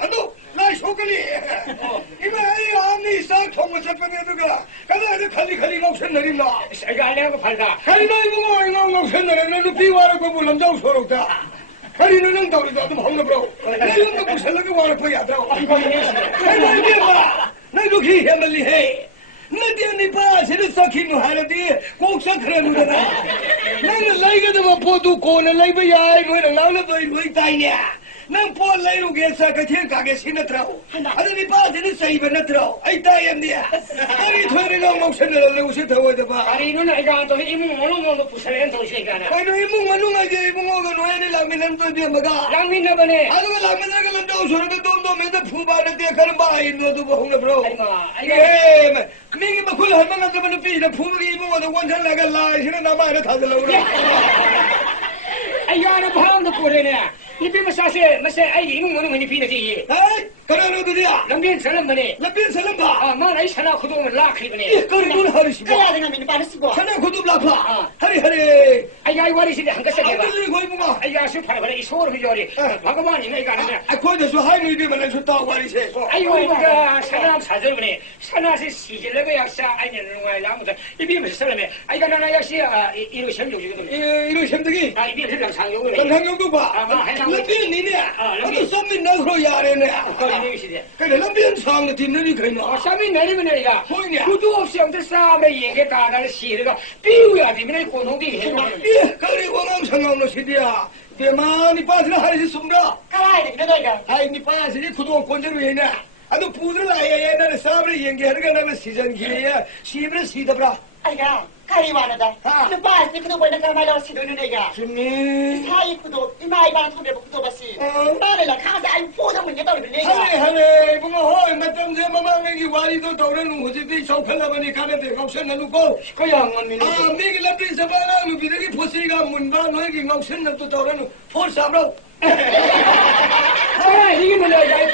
하도 나 쇼클리 이마 아니 사 통과 잡혀내다가 가다 칼리 녹슨 내린다 이거 알려고 팔다. 칼리 이거 녹슨 내리는 비와라고 물론 좀 서럽다 칼리는 능 더리도 좀 홍나브로 내가 무슨 거 와라 보야더라고 칼리 이게 봐 나도 기 해말리 해 나한테 빠지는 썩히는 하는데 꼭 썩히는 거다 나는 라이가도 보도 고는 라이브야 이거는 나는 또 이거 있다이냐 난 폴라이로게 사카티엔 가게 신나더라고 아니 빠지는 사이버 나더라고 아이 다이엠디야 아니 토리가 목선을 넣으시 더워도 봐 아리는 아이가 또 이문 모노노도 부서는 도시가나. 아니 이문 만ung하게 이문어가 노예를 라미는 또 비어마가 양민나 보네. 아누가 라미는 걸 넣어서는 돈도면서 푸바를 대가는 바이 너도 뭐 홍나 브로 아이고. 예 민기 뭐 그걸 할 만한 데만 비는 푸르기 이문어도 원천 나가 라이시는 남아를 다들라고 그래 아이가 너 방도 보내네. 이비면 사실 마세 아이 이문 모노니 비네지. 아이 그러는 거야 남빈 사람 보네. 남빈 사람 봐 마나이 사나 구동을 락히네. 거리 눈 하리시 봐 그래야 되나 민이 빠르 쓰고. 하나 구두 라파 하리 아이가 이 와리시데 한가서 해봐. 아들이 거의 뭐가 아이가 수파라 그래 이 소름 비jo리. 바가만이 내가 하는데. 거기서 하이누이비 만나 줬다고 말이세 아이고 이거가 사람 사절 보네. 사나시 시질레고 약사 아니는 거야. 아무튼 이비면 사람에 아이가 나나 약시 이거 შემ욕이거든. 이런 შემ득이 이비 흘랑 상욕이네. 남상경도 봐 람비는 니네 아주 썸민 나그로 야래네 거기 시대. 그래 람비는 상을 뒷는이 그이노 쌈이 내리면 내가 뭐냐 구두 없이 엄청 쌈에 얘기 다다를 시르가 비우야 되면 공동대 해도 예 그래 왕왕 상황로 시디야 대만이 빠지는 하리시 숨다 가야 돼 그래가. 아이 니 빠지니 구두 권제로 해네 아도 부들 아예 옛날에 쌈을 연기하는 거 나면 시전 기회야 시비를 시더브라 아이가 가리 와나다. 너 빠지 그도 보이는 가마로 시도는 내가. 김니 사이 구도 이 마이 방 통에 구도 봤지. 나를 가서 아이 포장을 내가 우리 내가. 하네 뭔가 허 맞담새 마망이 와리도 도는 우지디 속할라바니 가는데 없었나 누고 그 양은 아 미기 랍린 사바나 누비르기 포스리가 문바 너에게 없었나 또 도는 폴사브로 아 이게 뭐야 야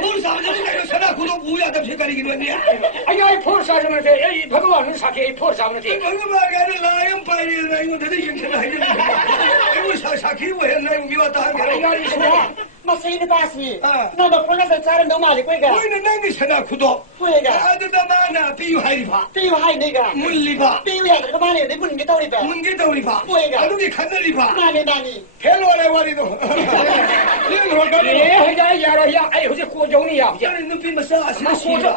포르사브로 내가 사나 구독 우야답 색깔이긴 하냐? 아야 포르사자한테 이 바가와는 사케 포르사한테 방금하게 라이언 파이리나 이거 대대 괜찮아 이거 사키 왜 했나 이거 미웠다 한 게. 아야 이소야 Masih pasti. Nama pun saya cara nama ni kuiga. Kuiga nanti sana kudo. Kuiga. Ada mana piu hai pa. Piu hai ni ga. Mulli pa. Piu ya ke mana ni pun kita ni pa. Mun kita ni pa. Kuiga. Aduh ni khana ni pa. Nani. Hello le wali do. Ni ro ka ni. Eh ya ro ya ai ho je ko jong ni ya. Ni pin ma sa asi.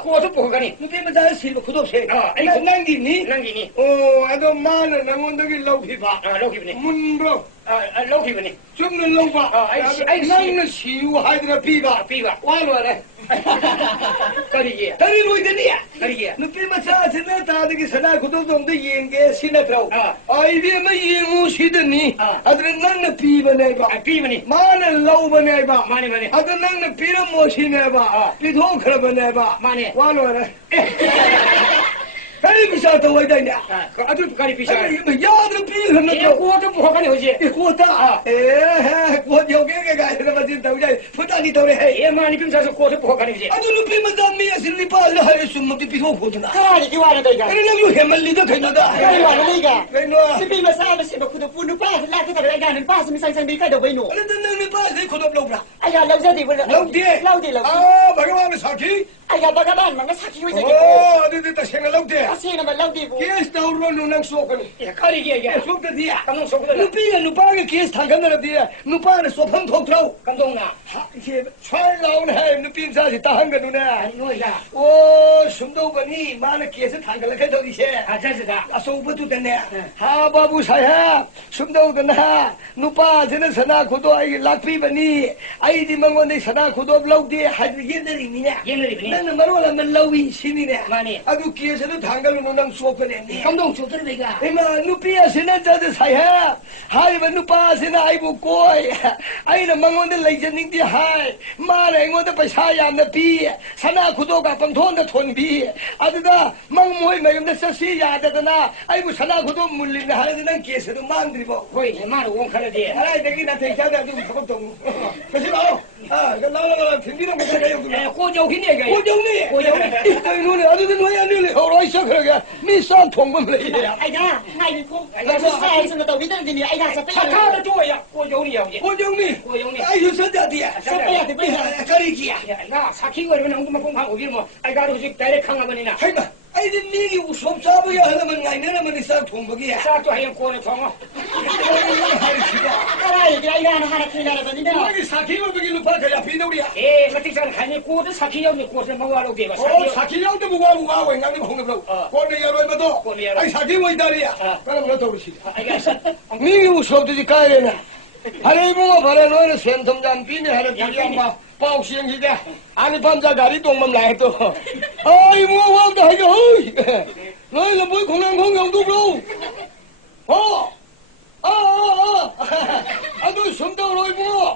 Ko to po ka ni. Ni pin ma sa asi kudo se. Ai nangi ni. Oh, aduh mana nangon dagi lau pi pa. Lau pi ni. Mun bro. Lau pi ni. Chúng nó lâu quá, anh năng nó xíu hai đứa pi vào, quá rồi đấy. Cái gì? Cái nuôi thế này à? Cái gì? Nó pi mà sao thế này ta thì cái sana của tôi dùng để yên cái xin được đâu. Ai biết mà yên ngu xí thế này, anh năng nó pi vào này vào. Pi vào này. Mà nó lâu vào này vào. Mà này. Anh năng nó pi nó mua xí này vào, pi thô khờ vào này vào. Mà này. Quá rồi đấy. Cái bisa tahu aja ni. Aduh kali bisa. Ya ada pi kan tu. Kuat tu bukan ni hoje. Kuat tak? Kuat jauh ke gaya nama cinta ujai. Putar ni tahu deh. Mana ni pun saya kuat tu bukan ni hoje. Aduh lu pi macam ni asyik ni pas lah hari semua pi ho ho tu na. Kali kiwana dah ga. Ini nak lu hemal ni dah kena dah. Kiwana ni ga. Kena. Si pi masa mesti aku tu pun pas lah kita dah ga nan pas misal sang bika dah beno. Ada tenang ni pas ni kau dah Ayah lau jadi pun. Lau dia. Ah, bagaimana sakit? Ayah bagaimana mana sakit wajah. Oh, ada tak sengal lau dia. Asyik nama lau dia. Kes tahu orang nang sok ni. Ya kali dia. Sok dia. Kamu sok dia. Nupa ke kes tangkan dah dia. Nupa ni sopang thok thau. Kandong na. Cuai lau ni, nupi masa si tahan kan tu na. Noi dah. Oh, sumdau bani mana kes tangkan lagi tu dia. Ajar sudah. Asal betul tu na. Ha babu saya, sumdau tu na. Nupa jenis sana kudo ai lakpi bani. Ai di mangon di sana kudo lau dia hadir yen dari ni na. Yen dari ni. Nana marola melawi sini na. Mana? Aduh kes tu tangkan lu nang sok ni. Kandong sok tu mereka. Ema nupi asina jadi saya. Hai nupa asina ai bu koi. Ai na mangon de lai jening di hai. Mara ingon de paisa yam na pi. Sana kudo ka pangthon de thon bi. Aduda mang moi mayum de sasi ya de na. Ai bu sana kudo mulin na hai nang kes tu mang dri bo. Hoi, mana wong khala dia. Ai de ki na thei cha da du khop tong. Kasi lao. Ah, cái lao thindi na ka ka yo. Ko jau ki ni ga. Ko jau ni. Ko jau ni. Kai nu ni adu de noi ani le ho roi sa kha ga. Mi san thong bam le ya. Ayah, ngay ni ko. Ayah saya sudah tahu kita ni ayah saya. Kata dah tu ya. Ko jau ni ya. Ko jau ni. Ko jau ni. Ai yo sa da dia. Saya tu pun. Kari kia. Ya, na sakhi ko ni ngum pong phang ogir mo. Ai ga ru sik direct khang abani na. Hai na. Ai de ni gi usop sa bu ya hala man ngai na man sa thong ba gi ya. Sa tu hayang ko na thong. Karai dia ayah nak hari kena bani dah. Ai sakhi ba gi lu pa ka ya pi no dia. Eh, mati san khani ko de sakhi yau ni ko se ma wa lo ge ba. Oh, sakhi yau de bu wa wa ngang ni hong na. Ko ne ya roi ma do. Ai sakhi wa da dia. Ka ma to ru si. Ai ga sa. Ni gi usop de kai re na. Hare mo ba re no ne sem thom jam pi ne hare pi yang ba. Bao xiên gì đây? Anh băm ra gari tung mầm lại tôi. Ôi mua hoa đại rồi. Nói là mới không ăn không ngầu tung đâu. Anh tôi sống đâu rồi mua.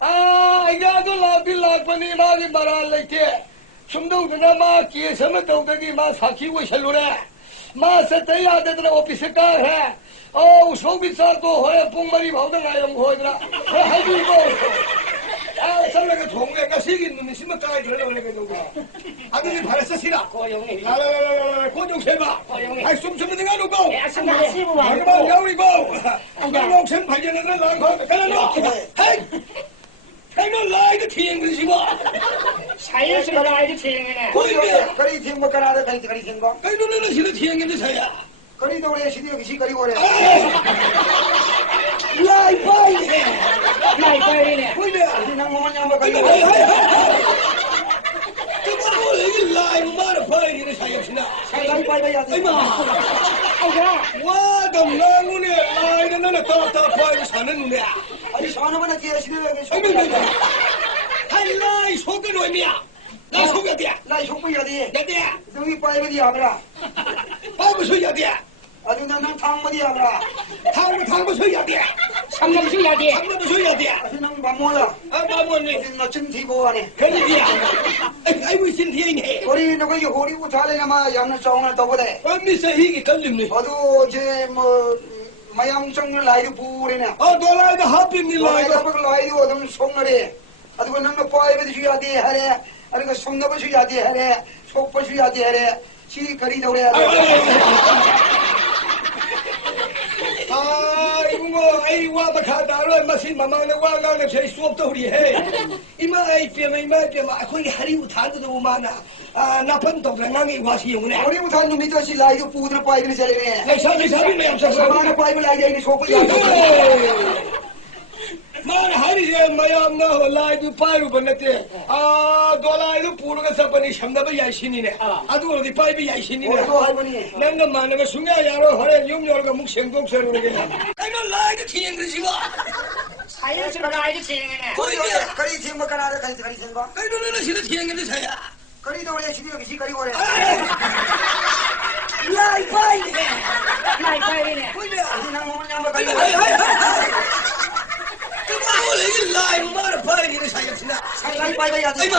Anh ra tôi làm đi làm phần đi mà đi mà lại thế. Sống đâu thì nó mà kia xem mà đâu thì mà sao khi quay xem luôn nè. Mà sẽ thấy à đây là office cả ha. Số bị sao tôi hỏi bung mà đi bảo thằng này ông hỏi ra. Hay đi đâu. Sao lại cái thùng này cái gì nó xin mà cài rồi nó cái đâu. Anh đi phải là gì đó. Ko jau ni. Cô dùng xem à? Hay sum sum cái đâu đâu? Eh, asam Nasi ni. buat. Cái bao nhiêu đi bao? Anh đâu xem phải cho nó làm không? Cái nó hey, cái nó lại cái thiền cái gì mà? Saya sudah lai de ching ni. Koi dia, Kari thing mo kana da kari thing ko. cái nó là gì nó thiền cái gì à? Kari do le sidi ki kari bore. Lại bay. Lai pai ni. Koi dia. Di nang mo nyam ba kari. Hey. Cái bao nhiêu lại mà nó bay đi nó sai gì nào? Sai lai pai ba ya. Ai mà. Ayah. Wah, đồng ngang luôn nè, lại nó là ta bay nó sản nó nè. Ani sana mana ki sidi le ki. Ai mình hay lại số cái nồi mía. Lại số cái gì? Lai chok ba ya di. Cái gì? Dui pai ba di amra. Bao nhiêu số gì? Adu nang thang ba di amra. Thang bao nhiêu gì? Sam nam su ya dia. Thang bao nhiêu gì? Adu nang ba mo la. Bao nhiêu này? Nó chân thi bo ani. Cái gì à? Ai mới xin thiên này? Kori no ko yo hori uthale na ma yam na chong na to ba de. Mình sẽ hi cái lim này. Adu je mayam chong na lai du pure na. Đó là cái happy meal Lai này. da ba lai du odam song na de. Adu nang no pai ba di ya de hare. 아니 성나버수 야지 해래 속버수 야지 해래 시 거리 더래 이거 아이 와 바카다로 마신 마마네 와가네 제 수업도 우리 해 이마 아이 뼈마 거기 하리우 타도 많아 나쁜 동랑이 와시 용네 우리 못한 놈이 저시 라이도 부드러 빠이기는 잘해 내 사람이 매 없어 사마나 빠이고 라이게 속버수 야지 만 하리제 마양나 라이도 빠이고 번네 돌아이도 부르가 sabani shamdaba 야신이네 아도 어디 빠이비 야신이네 또 할머니 내가 만나가 숭야야로 허래 용열가 묵생독서로게 아이고 라이도 튀행그러지 마 사연스러운 아이들 진행이네. 거리 지금 가나다 거리 지금 봐 아이고 너는 싫어 튀행그러지 사야 거리 더래 시비 여기 시 거리 거래 라이 빠이 라이파이네. 뭐야 그냥 먹는 양반 거리 이 라이 뭐라 빠이기는 사야지나 라이 빠이고 야지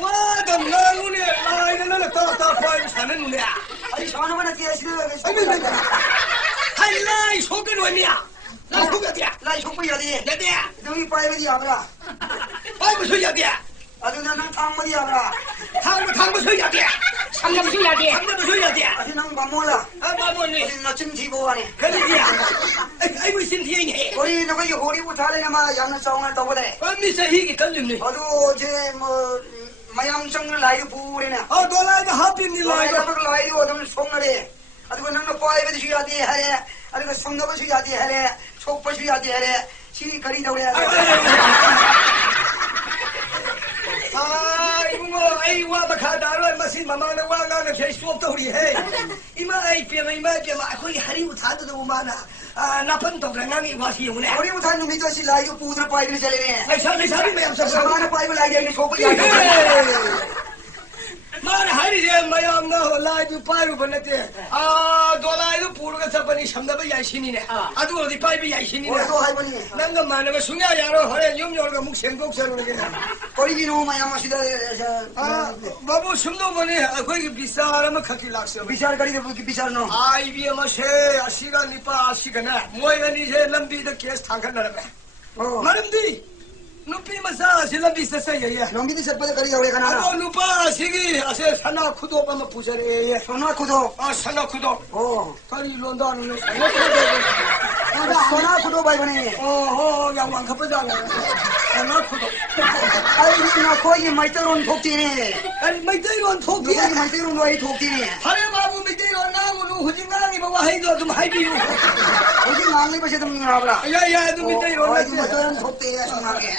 와다 나우네 라이는 나는 따따 빠이 사는 누네 아니 전화만 하지 시비 하이 라이 속은 왜냐 나 속이야 라이 속버수 야지 야디야 너희 빠이고 야브라 빠이 무슨 야디야 아주 나는 탕머리 야브라 탕 무슨 야디야 삼남수 야지. 무슨 야디야 아주 난 mam몰라 마모니 아주 나 찜지고하네 그러지야 아이고 신티행해 우리 누가 이 호리 못하려냐 마 양은 싸움을 떠보대 미사 희기 걸렸네 어도 제뭐 마양성을 라이도 부리네 돌아이도 하필니 라이가 라이도 라이도 어둠을 속나래 아주 너는 빠이베도 쉬야지 하래 아주 성너버 쉬야지 하래 속버 쉬야지 하래 시 거리 더래 이거 아이 와 바카다로 마신 마마네 와가네 제 수업도 우리 해 이마 아이 뼈마 거기 하리우 타도 많아 나쁜 동랑이 와시 용네 우리 못한 놈이 저시 라이도 부드러 빠이기는 잘해 내 사람이 매 없어 사마나 빠이고 라이게 속버 야지 만 하리제 마양나 라이도 빠이고 번네 돌아이도 부르가 sabani shamdaba 야신이네 아도 어디 빠이비 야신이네 또 할머니 내가 만나가 숭야야로 허래 용열가 묵생독서로게 거리기 너무 많이 마시다 바보 숨도 보니 거기 비싸라면 갖기 락서 비쌀 거리가 비쌀 놈 아이비에 마세 아시가 니빠 아시가나 뭐야 니제 람비다 케스 탕칸나라메 마름디 누피 마사 실람비 사사예예 놈비도 셋번에 거리가 오래 가나 누파 시기 아세 사나 쿠도 바마 부세레예 소나쿠도 사나 쿠도 거리 론다는 소나쿠도 바이번에 양왕 가보자네 사나 쿠도 아이 나 거기 마이터론 독지네 아니 마이테이론 토끼 거기 마이터론 너희 독지네 하레 바부 마이테이론 나고 후진강이 바와 하이도 좀 하이비유 거기 망리 버시 좀 나와라 야야 좀 마이테이론 거기 마이터론 독대야 정하게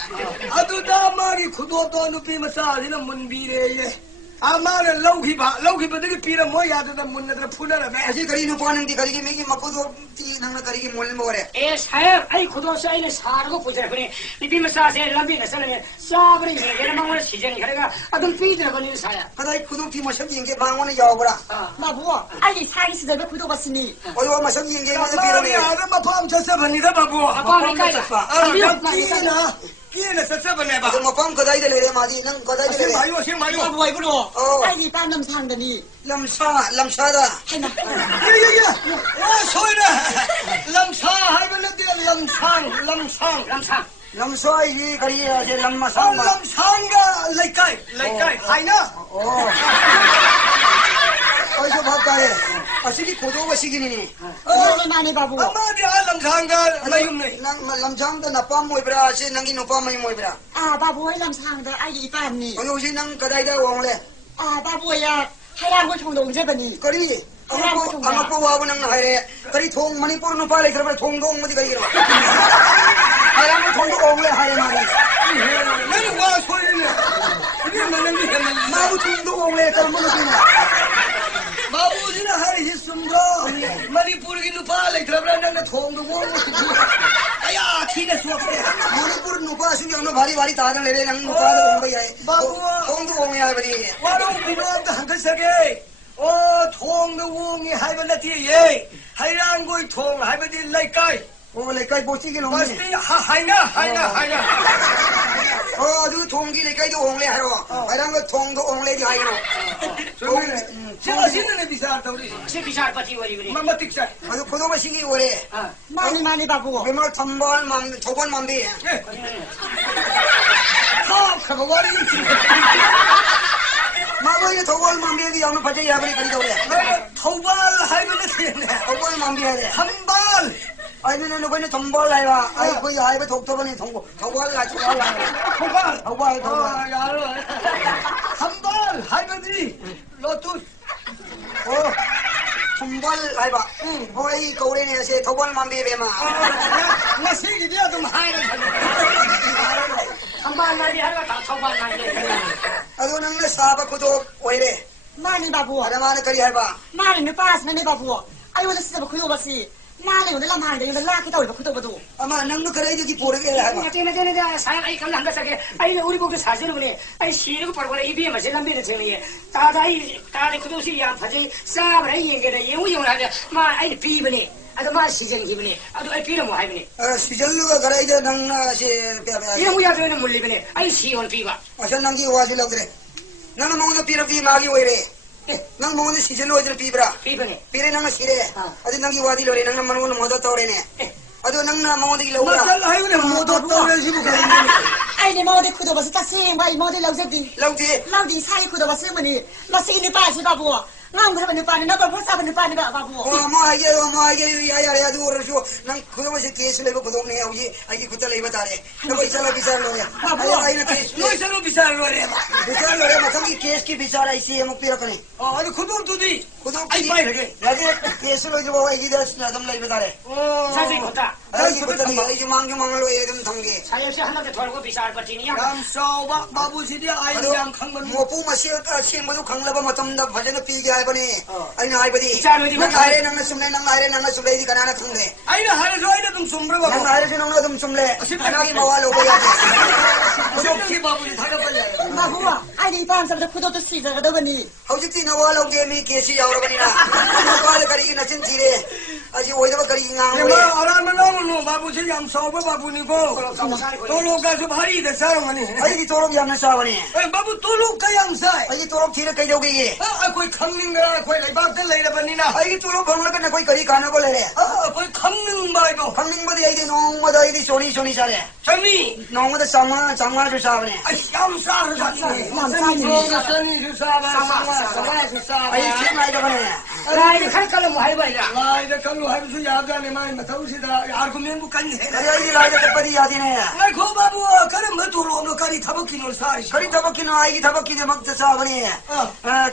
아두다 마기 구도도 누피 마사리는 문비레예 아마는 lauki ba digi pira mo ya da munna da phulala be 아직 거리 는 보는데 거기 메기 맞고도 티 나는 거기 몰 모래 에 사연 아이 고도서 아이는 사르고 보자 그래 비비마사세 람비나 살면 사브리 얘기는 망을 시전이 그래가 아동 피드라 걸리는 사야 하다이 구독 티 마셔 인게 방원에 야오라 바보, 아니 사기 시절에 구독 봤으니. 어여 마셔 인게 맞아 마리 비로네 아마 팜 쳤어버니다 바보 아빠 니까이가 끼나 쳤어버네 바 뭐 방 거다이 되래 마디 능 거다이 되래 마요 생 마요 바보 왜 불어? 아니 빤놈 상더니. 람사다 하이나. 야야야 와 소이나 람사 하이벌레디 람상 람사이 거리 제 람마상 람상가 라이카이 하이나 어디서 봤다해 아시기 고도가 시기니 많이 바보. 아마디 람상가 라이음네 람장도 나빠 모이브라 시 능기 노빠 마이 모이브라 아 바보의 남상더 아이 이빠니. 어여 우시 능 거다이다 왕래 아 바보야 하얀 총도 언제더니. 거리 아마포 와보 능 하이래 거리 통 머니포르 노빠 레 그러면 통동 어디 거리 하얀 통도 왕래 하이래 말이 나는 와 소리네 이게 나는 마부 통도 왕래 그런 거 느끼나 마부지나 하리 했음도 머니푸르기 누파래 그러면 나는 통도 뭐 아야 티네 수업해 머니포르 노빠 신경도 바리 다들 내래 능 노빠도 온 거야 통도 왕래 하이버리 와롱 비로도 한글사게 통도 왕이 하이벌레티 예 하이랑고이 통 하이벌레티 라이카이 레까이 보시기 놈이 마스티 하이나 그 통기 레까이도 왕래 하러 하이랑 그 통도 왕래디 하이로 제가 신는 비싸다 우리 세 비쌀 빠지 우리 마마 틱사 아주 고도가 시기 오래 많이 바보. 얼마나 3번 만 2번 만비 ꯈꯕ ꯋꯥꯔꯤ 마거이 더월 맘비에게 양을 받자 야버리 그리더래 ꯊꯧꯕꯥꯜ ꯍꯥꯏꯕ ꯅꯠꯇꯦꯅꯦ 더월 맘비에게 ꯊꯝꯕꯥꯜ 아이는 너는 덤벌 라이와 아이 거기 아이가 독도번에 동고 더월 라 더월 라 ꯊꯧꯕꯥꯜ 더월 더월 야로 ꯊꯝꯕꯥꯜ 하이버디 로투 덤벌 라이와 뭐이 거울에서 더월 맘비에마 ngasi기디 아좀 하이는 한번 날이 하루가 저번 날이 아도 너는 사바 구독 오이래 Mani babu. ada mana kari 할바 Mani ne pas ne babu. Ayo na sisa bakuyo basi. Mani ne lam hai de la ki taw bakuyo badu. 아마 너는 그래 저기 보르게 할바 제가 사양 아이 감당 가서게 아이 우리 보고 사실은 그래 아이 시르고 벌벌 입에 맞을 남비를 정리해 다다이 다리 그도시 양 파지 싸버려 얘기를 영우영하게 마 아이 비브니 아도 마 시전 기분이 아도 아이 비는 뭐 하이브니 시절루가 그래 이제 너는 시 빼빼 영우야도는 물리브니 아이 시원 비바 어선 남기 와실라 그래 너는 먹는 비르비 마기 오이래 난 먹는 시절로 어디를 비브라 비브니 비레 너는 시래 아주 남기 와디로래 너는 먹는 모두 떠오래네 아도 너는 먹는 길 오라 마살 하이브네 모두 떠오르시고 가는데 Ai ne mau de kudo basi ta sing bai mau de lau zedi. 라우디 Lau di sai kudo basi mani. Basi ni pa si babu. Ngam ko ni pa ni na ba sa ba ni pa ni ba babu. 뭐 하게 야야야 두어르쇼 난 그거만 케이스 레고 그동네 오지 아기 구탈 레이바 다래 너 이sal라 비살로야 아이나 케이스 노이살로 비살로래 비살로야 마탕기 케이스 키 비살아 이시 뭐 피라거니 아니 구독도디 구독 아이 빠이르게 나게 케이스로 좀 와 이기 됐으나 좀 레이바 다래 사실 좋다 아기 구탈 이지 망경망로 예좀 당게 사역시 하나도 돌고 비쌀 것이니야 람싸우바 바부시디 아이양 강건 뭐 뿜마시가 시행모두 강라바 마탐다 바제는 피게 할거니 아이나 아이버디 비쌀로지 난 아이레 낭나 숨래 난 아이레 낭나 숨래 이디 가나나 통래 아이나 하나서 아이나 좀 sombraba 난 아이레 낭나 좀 숨래 아나기 마와로 보야지 구독기 바부시 다가빨리 Babu, ai ni pa sa da kudo to si da bani. hꯧ직티 나와로 게미 케시 야오라버니나 나와를 가리기 나진 티레 아직 오이다바 가리기 낭오래 ema aran no babu시 양 싸우바 바부니고 tolo 가서 발이 돼 사람하니 아이디 도록 양나 싸버니 에 바부 tolo 가양 사이 아이디 도록 티를 가이도기게 아 거기 강릉가 거기 레박들 레이라버니나 아이디 도록 방라가 거기 거리 가나고 레래 아 거기 강릉 바이도 강릉마다 아이디 농마다 아이디 소니 사래 장미 농마다 장마 줄 싸버니 양사를 샀네 양사니 주사바 상마 주사바 아이 지나이다 버네 라이드 칼칼로 뭐 하이바이라 아 이제 kallo 하면서 야자네 많이 맡아오시더라 아르구멘부 간네 그래 아이디 라이다 끝바디 야디네 아이 거 바부 그래 뭐 돌아오는 거리 타박기는 사이시 거리 타박기는 아이기 타박기네 막자 싸버니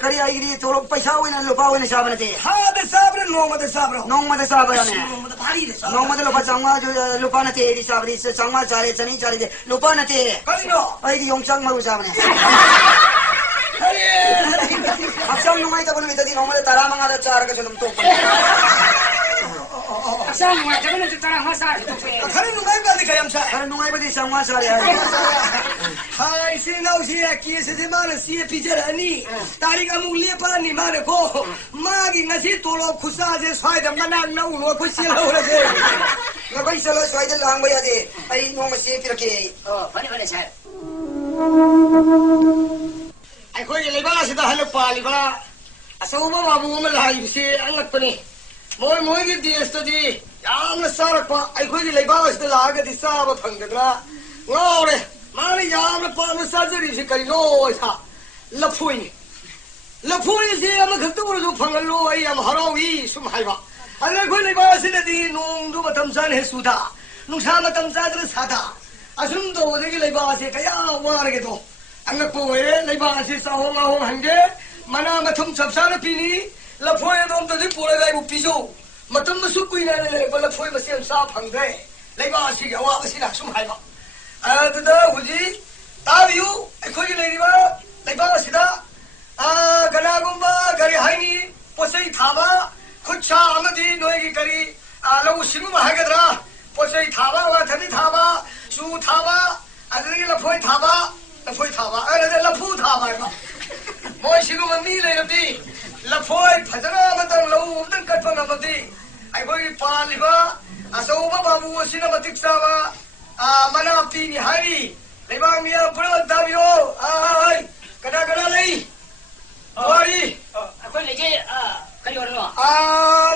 거리 아이디 도록 पैसा 오이나 루파 오이나 싸버니 하데 사브는 노마데 사브로 농마다 싸버네 노마데 발이 돼 농마다 루파 장마 루파나 테디 싸버니 장마 자리 전이 자리 루파나 테 가리노 아이디 용장 마고 싸버네 학생 농아이다 보는 미터디 농마다 따라망하다 짜르가 좀 또. 학생 뭐 저거는 좀 따라 하사 좀 가는 누가 가지 가양사 다른 농아이버디 상마 사리 하이 세나우시야 키에세마는 시에 피제라니 다리가 물리파니 말고 마기 ngasi tolo khusaje swaidam kana naunu ko silawrase 너가 있어서 저희들 한 거야지. 아이 농마 씨 이렇게. 번에 잘 ꯑꯩꯈꯣꯏꯒꯤ ꯂꯩꯕꯥꯛꯁꯤꯗ ꯍꯜꯂꯛꯄꯥꯜꯂꯤꯕ ꯑꯆꯧꯕ ꯃꯕꯨ ꯑꯃ ꯂꯥꯛꯏꯕꯁꯤ ꯑꯉꯛꯄꯅꯤ ꯃꯣꯏꯒꯤ ꯗꯦꯁꯇꯗꯤ ꯌꯥꯝꯅ ꯆꯥꯔꯛꯄ ꯑꯩꯈꯣꯏꯒꯤ ꯂꯩꯕꯥꯛ ꯑꯁꯤꯗ ꯂꯥꯛꯑꯒꯗꯤ ꯆꯥꯕ ꯐꯪꯒꯗ꯭ꯔꯥ ꯉꯥꯎꯔꯦ ꯃꯥꯅ ꯌꯥꯝꯅ ꯄꯥꯝꯅ ꯆꯥꯖꯔꯤꯕꯁꯤ ꯀꯔꯤꯅꯣ ꯏꯁꯥ ꯂꯐꯣꯏꯅꯤ ꯂꯐꯣꯏꯁꯤ ꯑꯃꯈꯛꯇ ꯑꯣꯏꯔꯁꯨ ꯐꯪꯍꯜꯂꯣ ꯑꯩ ꯌꯥꯝ ꯍꯔꯥꯎꯏ ꯁꯨꯝ ꯍꯥꯏꯕ ꯑꯗꯨꯅ ꯑꯩꯈꯣꯏ ꯂꯩꯕꯥꯛ ꯑꯁꯤꯗꯗꯤ ꯅꯣꯡꯗꯨ ꯃꯇꯝ ꯆꯥꯅ ꯍꯦꯛ ꯆꯨꯗ ꯅꯨꯡꯁꯥ ꯃꯇꯝ ꯆꯥꯗꯅ ꯁꯥꯗ ꯑꯁꯨꯝ ꯇꯧꯕꯗꯒꯤ ꯂꯩꯕꯥꯛ ꯑꯁꯤ ꯀꯌꯥ ꯋꯥꯔꯒꯦꯗꯣ ꯑꯉꯛꯄ ꯑꯣꯏꯔꯦ ꯂꯩꯕꯥꯛ ꯑꯁꯤ ꯆꯥꯍꯣꯡ ꯉꯥꯍꯣꯡ ꯍꯟꯒꯦ ꯃꯅꯥ ꯃꯊꯨꯝ ꯆꯞ ꯆꯥꯅ ꯄꯤꯅꯤ ꯂꯐꯣꯏ ꯑꯗꯣꯝꯗꯗꯤ ꯄꯨꯔꯒ ꯑꯩꯕꯨ ꯄꯤꯖꯧ ꯃꯇꯝꯗꯁꯨ ꯀꯨꯏꯅ ꯂꯩꯔꯛꯄ ꯂꯐꯣꯏ ꯃꯁꯦꯟ ꯆꯥ ꯐꯪꯗ꯭ꯔꯦ ꯂꯩꯕꯥꯛ ꯑꯁꯤꯒꯤ ꯑꯋꯥꯕꯁꯤꯅ ꯁꯨꯝ ꯍꯥꯏꯕ ꯑꯗꯨꯗ ꯍꯧꯖꯤꯛ ꯇꯥꯕꯤꯌꯨ ꯑꯩꯈꯣꯏꯒꯤ ꯂꯩꯔꯤꯕ ꯂꯩꯕꯥꯛ ꯑꯁꯤꯗ ꯀꯅꯥꯒꯨꯝꯕ ꯀꯔꯤ ꯍꯥꯏꯅꯤ ꯄꯣꯠ ꯆꯩ ꯊꯥꯕ ꯈꯨꯠ ꯁꯥ ꯑꯃꯗꯤ ꯅꯣꯏꯒꯤ ꯀꯔꯤ ꯂꯧꯎ ꯁꯤꯡꯎꯕ ꯍꯥꯏꯒꯗ꯭ꯔꯥ ꯄꯣꯠ ꯆꯩ ꯊꯥꯕ ꯋꯥꯊꯕꯤ ꯊꯥꯕ ꯆꯨ ꯊꯥꯕ ꯑꯗꯨꯗꯒꯤ ꯂꯐꯣꯏ ꯊꯥꯕ ꯂꯐꯨ ꯊꯥꯕ ꯍꯥꯏꯕ ꯃꯣꯏ ꯁꯤꯒꯨꯝꯕ ꯃꯤ ꯂꯩꯔꯕꯗꯤ ꯂꯐꯣꯏ ꯐꯖꯅ ꯑꯃꯇꯪ ꯂꯧ ꯑꯃꯇꯪ ꯀꯠꯄ ꯉꯝꯃꯕꯗꯤ ꯑꯩꯈꯣꯏꯒꯤ ꯄꯥꯜꯂꯤꯕ ꯑꯆꯧꯕ ꯕꯥꯕꯨ ꯑꯁꯤꯅ ꯃꯇꯤꯛ ꯆꯥꯕ ꯃꯅꯥ ꯄꯤꯅꯤ ꯍꯥꯏꯔꯤ ꯂꯩꯕꯥꯛ ꯃꯤꯌꯥꯝ ꯄꯨꯝꯅꯃꯛ ꯇꯥꯕꯤꯌꯣ ꯀꯅꯥ ꯂꯩ ꯋꯥꯔꯤ ꯑꯩꯈꯣꯏ ꯂꯩꯖꯦ ꯀꯔꯤ ꯑꯣꯏꯔꯅꯣ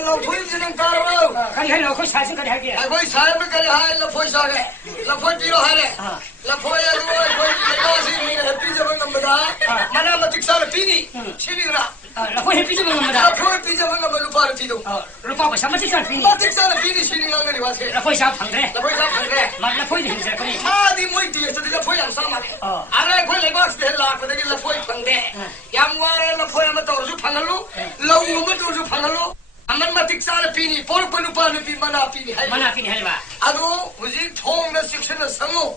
ꯂꯐꯣꯏꯁꯤ ꯅꯪ ꯇꯥꯔꯕꯣ ꯀꯔꯤ ꯍꯥꯏꯅꯣ ꯑꯩꯈꯣꯏ ꯁꯥꯏꯁꯤ ꯀꯔꯤ ꯍꯥꯏꯒꯦ ꯑꯩꯈꯣꯏ ꯁꯥꯏꯕ ꯀꯔꯤ ꯍꯥꯏ ꯂꯐꯣꯏ ꯆꯥꯒꯦ ꯂꯐꯣꯏ ꯄꯤꯔꯣ ꯍꯥꯏꯔꯦ ꯂꯐꯣꯏ ꯑꯗꯨ ꯑꯩꯈꯣꯏ ꯂꯩꯕꯥꯛꯁꯤ mana matik sa pini chilira lafoi pijaman ngamda lafoi pijaman ngam lupa pido lupa ko sama tik sa pini matik sa pini chilinga ngari wase lafoi sa phangre lafoi sa phangre ma lafoi de hinse kani di moi di sa di lafoi ang sama ara khoi lebas de la ko de lafoi phangre yam ware lafoi am to ju phangalu lau am to ju phangalu aman matik sa pini por lupa pi mana pini hai ba adu huji thong na section na sango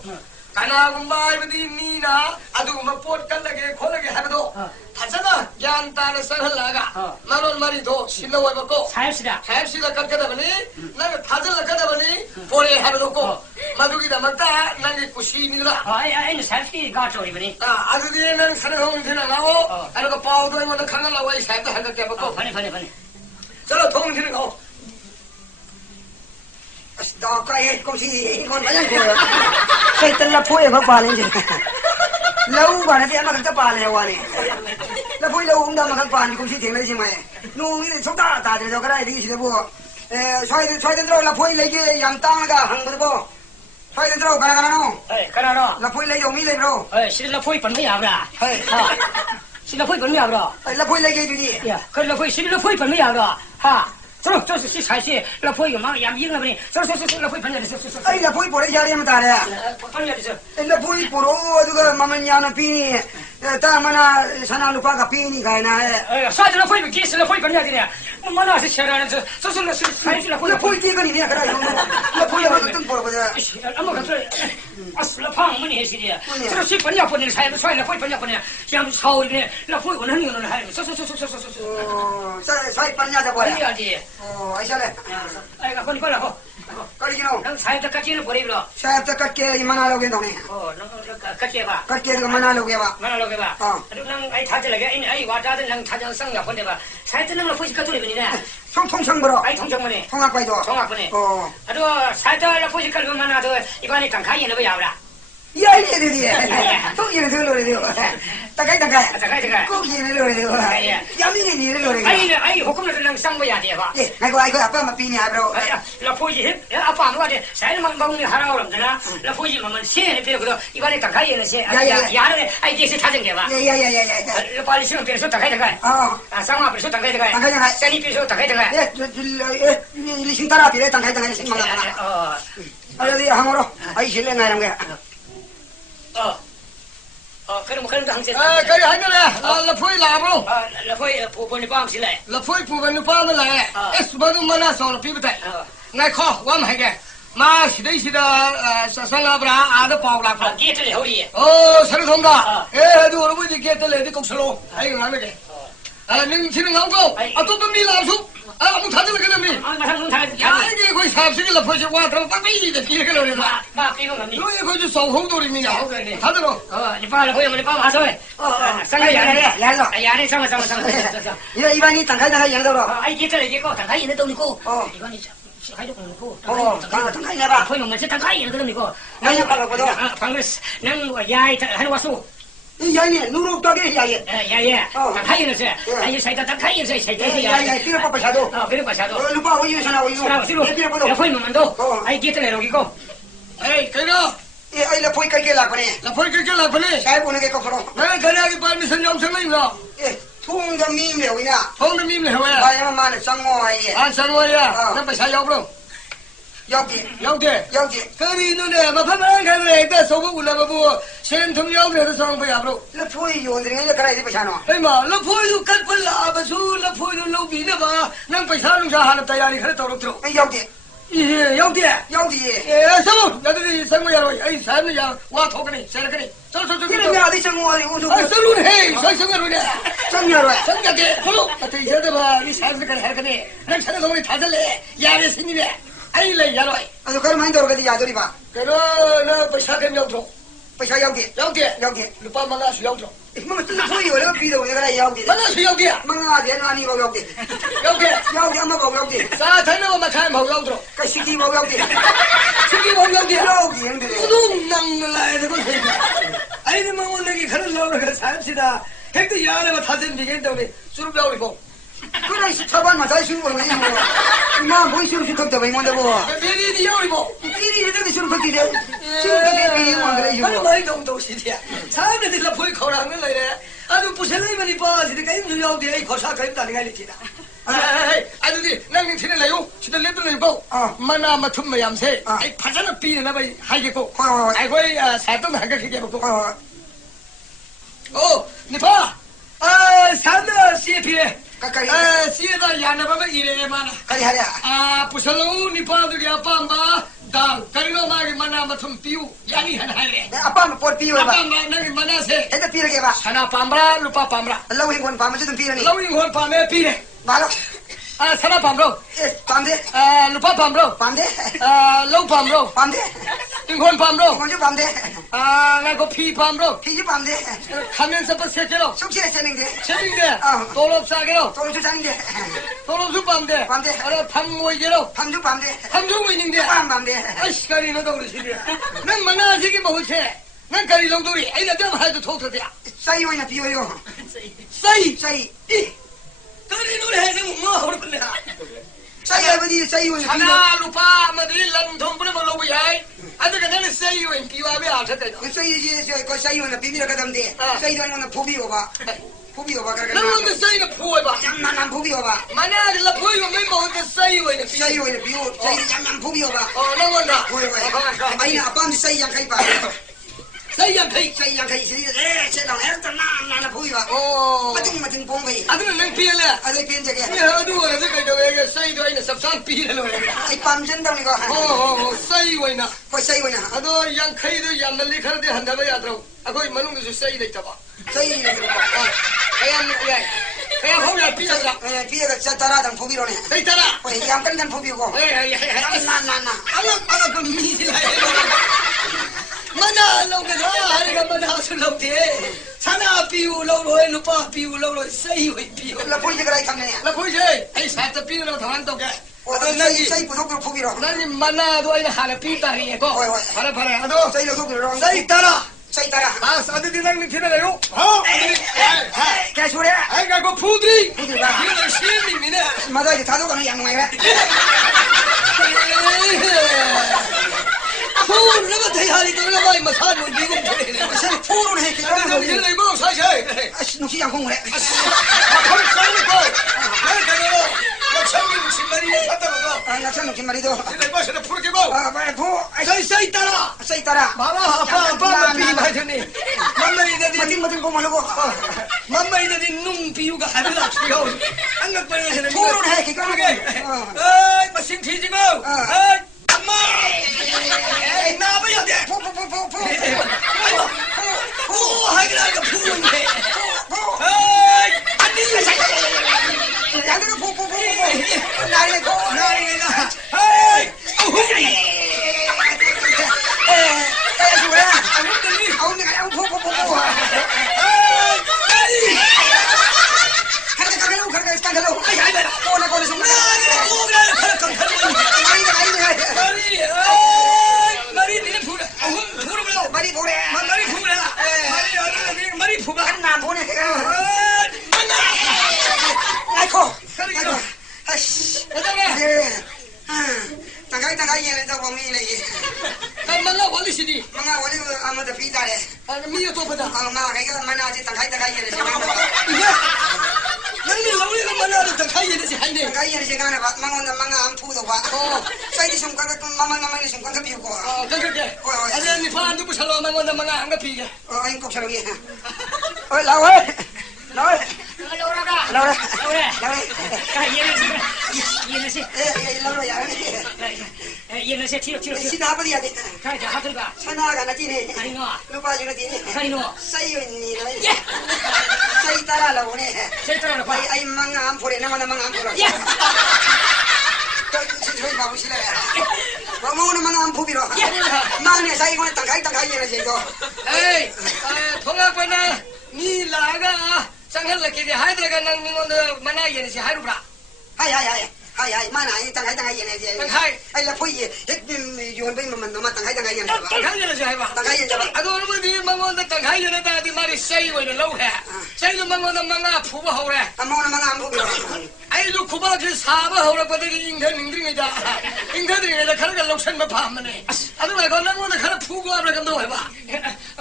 kanagumba ibadi mina adugumba pot kallage kholage habdo thajana gyan tana sarhalaga maron mari do silawai bako sayapsida katkada bani nang thajal lakada bani pore habdo ko madugi da makta nang kushi nila ai na sayapsi ga chori bani adudi nang sarhong thina lao aruga pau do mo khanga lawai sayapta hanga ke bako phane chalo thong thina go đó cái công ty con phải làm gì cái tên là phôi ở bắc bà lên gì lâu bà nó đi ăn mà các bà này qua này là phôi lâu cũng đang mà các bà thì công ty tiền lấy gì mày nu cái số ta thì cho cái này thì chỉ là bùa xoay đến rồi là phôi lấy cái yam tang cả hàng bữa bùa xoay đến rồi cái nào là phôi lấy dầu mi lấy bro xin là phôi phần mấy à bra xin là phôi phần mấy à bra là phôi lấy cái gì cái là phôi xin là phôi phần mấy à bra ha这是才是老婆有嘛养婴了不呢？这老婆朋友的是。哎，老婆过来家里么大的？朋友的是。哎，老婆过来这个妈妈娘那边，咱们那上那路把个边你看那。哎呀，啥子老婆有几十老婆朋友的呢？我们那是钱了，这是那是才是老婆。老婆这个里面可能有，老婆要等过了不是？俺们可是死了胖么呢？是的，这个水朋友不能才出来了，会朋友不能像炒的，老婆我那牛那还，哦，sai朋友的过来。哦，哎下来。哎，过来好。Kali kino. Nang saya tak kacil boleh bro. Saya tak kacil mana loge dong ni. Oh, nang kacil ba? Kacil ke mana loge ba? Mana loge ba? Aduh nang ai thajal lagi, ai wajah tu nang thajal sang ya pun deh ba. Saya tu nang lapor sikap tu lebih ni dah. Thong sang bro. Ai thong sang mana? Thong apa itu? Thong apa ni? Oh. Aduh, saya tu lapor sikap mana tu? Iban ni tangkai yang lebih awal. Ya ini dia. Thong yang tu loge dia. Tangkai. Kok yang loge dia. Yang ini loge dia. Ai hukum tu nang sang bayar dia ba. Ai apa ma pini bro. Lapor je, apa anu ada? Saya memang bangun ni harau orang dah. Lapor je memang saya ni perlu. Iban ni tangkai yang saya. Ya ni, ai dia thajal dia ba. Ya. Lapor ni semua perlu tangkai. Oh. Sama perlu tangkai. Tangkai. Saya ni perlu tangkai. Ini sintara pilih tangkai sing mana. Oh. Ada dia hangoro. Ai sile ngai ramge. Kau dah hangset. Kau dah hangset lah. Lapoi lah bro. Lapoi puan ni pam sila. Lapoi puan ni pam lah. Baru mana soal pi betul. Ngai kau, wam hangge. Ma sudah sasanga bra ada pau lah. Gate le hori. Oh, seru thongga. Tu orang pun gate le di kau selo. Ayo ngai lagi. Ning sini ngau kau. Atau pemil langsung. Aku thajal lagi ni. Macam thajal. Ya, ini kau sahab sini lapoi je wah terus tak ini dah kira kalau ni. Ba pilih kami. Lu kau je sahau hong tu ni. Thajal lo. Ni pa lapoi ni pa masuk. Sangat ya ni sama. Ya, iban ni tangkai yang tu lo. Ai gate le kau tangkai ni tu ni kau. Iban ni. Saya tu kau. Oh, tangkai ni apa? Lapoi memang saya tangkai ni tu ni kau. Ngai apa kau tu? Pangres, nang yai hari wasu. Ya ni, nuruk tu ke ya. Ya. Tangkai ni saya. Ai saya tangkai ni saya. Ya, kira apa pasado? Kira pasado. Lupa aku ini sana aku. Lapoi memang tu. Ai gate le lagi kau. Kau. Ai lapoi kai lah kau ni. Lapoi kai lah kau ni. Saya pun nak kau kalau. Ngai kau lagi permission jom sengai lah. Thung dah mim le wina. Thung dah mim le wina. Bayar mana sangoi ai. Sangoi ya. Nampak saya bro. Yau dia. Kali ni ni, macam mana kau ni? Kita semua ulah babu. Sentuh yau dia tu sang bayar bro. Lapoi yo, dengan dia kerana dia pasano. Ma, lapoi yo kat pula, basu lapoi yo lobi ni ba. Nang paisa lu sah halap tayari kena tahu terus. Yau dia. Yau dia. Selalu, jadi sang bayar. Saya ni yang wah thok ni, saya ni. Chalo. Ini ni ada sangoi ni. Selalu ni, saya sangat ni. Sangat dia. Selalu. Tapi saya tu bah, ni saya tu kerana ni. Nang saya tu ni thajal le, yare sini ni. Ai le yaro. Aduh, kalau main dorong ke dia jadi ba. Kalau na paisa kan yau terus. Paisa yau dia. Lupa mana su yau terus. Mama tu lapoi yo, lepas video ni kerana yau dia. Mana su yau dia? Mana dia nani bau yau dia. Yau dia ama bau yau dia. Saya thai na macam bau yau terus. Kasih bau yau dia. Bau yau dia. Yang dia. Udung nang lai tu kau sih. Ai ni mangun lagi kerana lau lagi saya sudah. Hektu ya le thajin bikin tu ni. Suruh yau ni kau. Kau dah saban macam suruh orang yang mana. Ina boleh suruh kau tu bagaimana tu? Bini ni yau ni kau. Bini itu suruh kau tidak. Suruh kau bini orang kerja. Mana main dong sih dia. Saya ni lapoi kau orang ni le. 니빠지는 게임 누려오대 이 거사 게임 다니가 리티다. 아주디 낭ning 티는 레요. 시대 레드는 거. 만나 맞춤 매암새. 이 파자는 비는 나 봐이 하이게고. 아이고 사동 한가 그게 먹고. 니빠. 산다 시피에. 시에다 야나바가 이래만. Kali haya. 부설로 니빠들이 아빠마 당 가리로 마게 만나 맞춤 비우 야니 하나 하래. Apa ma pot piu ba? 아빠마 나기 만나세. Eta pi lagi ba? 하나 밤라 루파 밤라. Lau hing kon pa ma situ pi ni. 라우잉 혼 밤에 비래. Balo. 사나 밤로. Pam de. 루파 밤로. Pam de. 로 밤로. Pam de. 잉혼 밤로. Kon ju pam de. 나고 피 밤로. Pi ju pam de. 가면서 버 세케로. Suk sire chening de. 체빙데. 돌업 사게로. Tol ju sang de. 돌업 수 밤데. 밤데. 알아 밤 모이게로. Pam ju pam de. 함종 모이는데. Pam de. 아시가리 너도 그러시네. 난 만나지기 뭐세. 난 가리 정도리. 아이나 좀 하도 토토야. Sai oi na pi oi yo. 싸이. Sai. 가리 노래 해는 뭐 하고 그래. Sai ai budi sai oi na pi. 하나 루파 마들이 런통 부르 먹고 야이. 아들가 나는 싸이 왜 비와베 아셨다. Sai ji ko sai oi na pi mi ka dam de. Sai doi na phobi yo ba. Phobi yo ba ka ka. 너 뭔데 싸이가 부어봐. Nam nam phobi yo ba. 만약에 나 보이고 멤버 뭔데 싸이 왜 이래. Sai oi na pi yo. Sai nam phobi yo ba. 너 뭔다. Oi oi. Ai na pam sai yang kai ba. 싸이야 페이. Sai yang kai sini. Se dong na phobi ba. Mating pong kai. 아들은 난 피할래. Adai pin jage. 아들 원해서 그저 싸이도 아니나 섭산 피해로. Ai pam jen dong ni ko. 싸이 왜나. Ko sai oi na. 아도 양카이도 양날리 카르데 한다바 야드로. 아고 만웅도 싸이 돼 있다봐. Sai ni. 그냥 호야 피자라. Pi ka tara dang phobi ro ne. 돼 있다라. Oi yang kan phobi ko. Na. 알아 그 미지라. mana lâu hari ka mana su lâu thế sana piu lâu rồi lupa piu lâu rồi say rồi piu La poi je grai kamne. la poi je ai sa ta piu lo than to ke Sai pu sok phobi ro. nani mana do ai hala pi ta ri ko para ado Sai lo sok ro. sai tara Sai tara. sa ade dinang ni thina yo ha Ka sure. ai ga ko phudri Phudri ba. piu lo shin ni ne Ma dai ta do ka yang ngai ba. phun nó có thấy hai cái nó bay mà sao nó đi cũng thế này Sai phu ro ne ki. nó đi lấy bao sai sai No ki yang kong le. không sai nó coi cái đó nó chân mình chỉ mà đi phát tao đó Na san no ki marido. cái bao giờ nó phun cái bao Ba phu. sai sai tara Sai tara. Mama apa mà pi bài thế này mama ini đi Mating ko malo ko. mama ini đi nung piu cái hai là chiều anh ngược bên này Phu ro ne ki ka. ơi mà xin thi chứ không ơi amma ê na bây giờ đi Phu. hai cái này là phu này Phu. ơi anh đi sai Yang ka phu. Nai ko. này là ơi Ka sure. Au ni ka phu. Ka lo. Ai ai ba. Ko na sum. Mari phu le. Mari phu Kan nam phu ne. Ai ko. Ash. Tagai ye le ta ko mi le ye. Mana wali sini? Manga wali ama da pi da le. Mi itu apa dah? Ma kai ka mana ji tagai ye le. Nanti lalu yang mana ada terkait ini sih hari ni. Tagai ye le kana ba manga am phu do ba. Sai di sum ka mama ni sum ka pi ko. Okey. Ada ni faham tu pasal mana angkat pergi. Ai ko salo ye. Oi lao oi. Lao oi. Lao oi. Lao ya. 얘는 새 티로 Sina ba dia de. 가자 하들가 Sana ga na ti ne. 아니 너 Lupa ju na ti ne. 아니 너 Sai ni na. Sai tara la ne. 세트로 봐 Ai manga am pore na mana manga am pore. 야 Sai ba usila. Ba mo na manga am pubiro. Ma ne sai ko tang kai ye na je go. Eh, thonga pernah ni laga sangat lagi dia hai dia nang ningon mana ye ni si hai rupra. Hai mana ai tang kai ye na je. Tang hai. Ai la poi ek yon bai ma tang kai ye na. Tang hai ye ni si hai ba. Tang kai ye ba. Aduh, orang ni mangon tang hai ye ni dah di mari say we ni lau hai. Say tu mangon manga phu ba hau le. Amo na manga am pubiro. Ai 아이도 구박이 사바 허락받으니 인터링이다. 인터링이다. 가르가 럭션만 밤만에. 아주 말고 나무는 가르 푸고 하면 감도 해봐.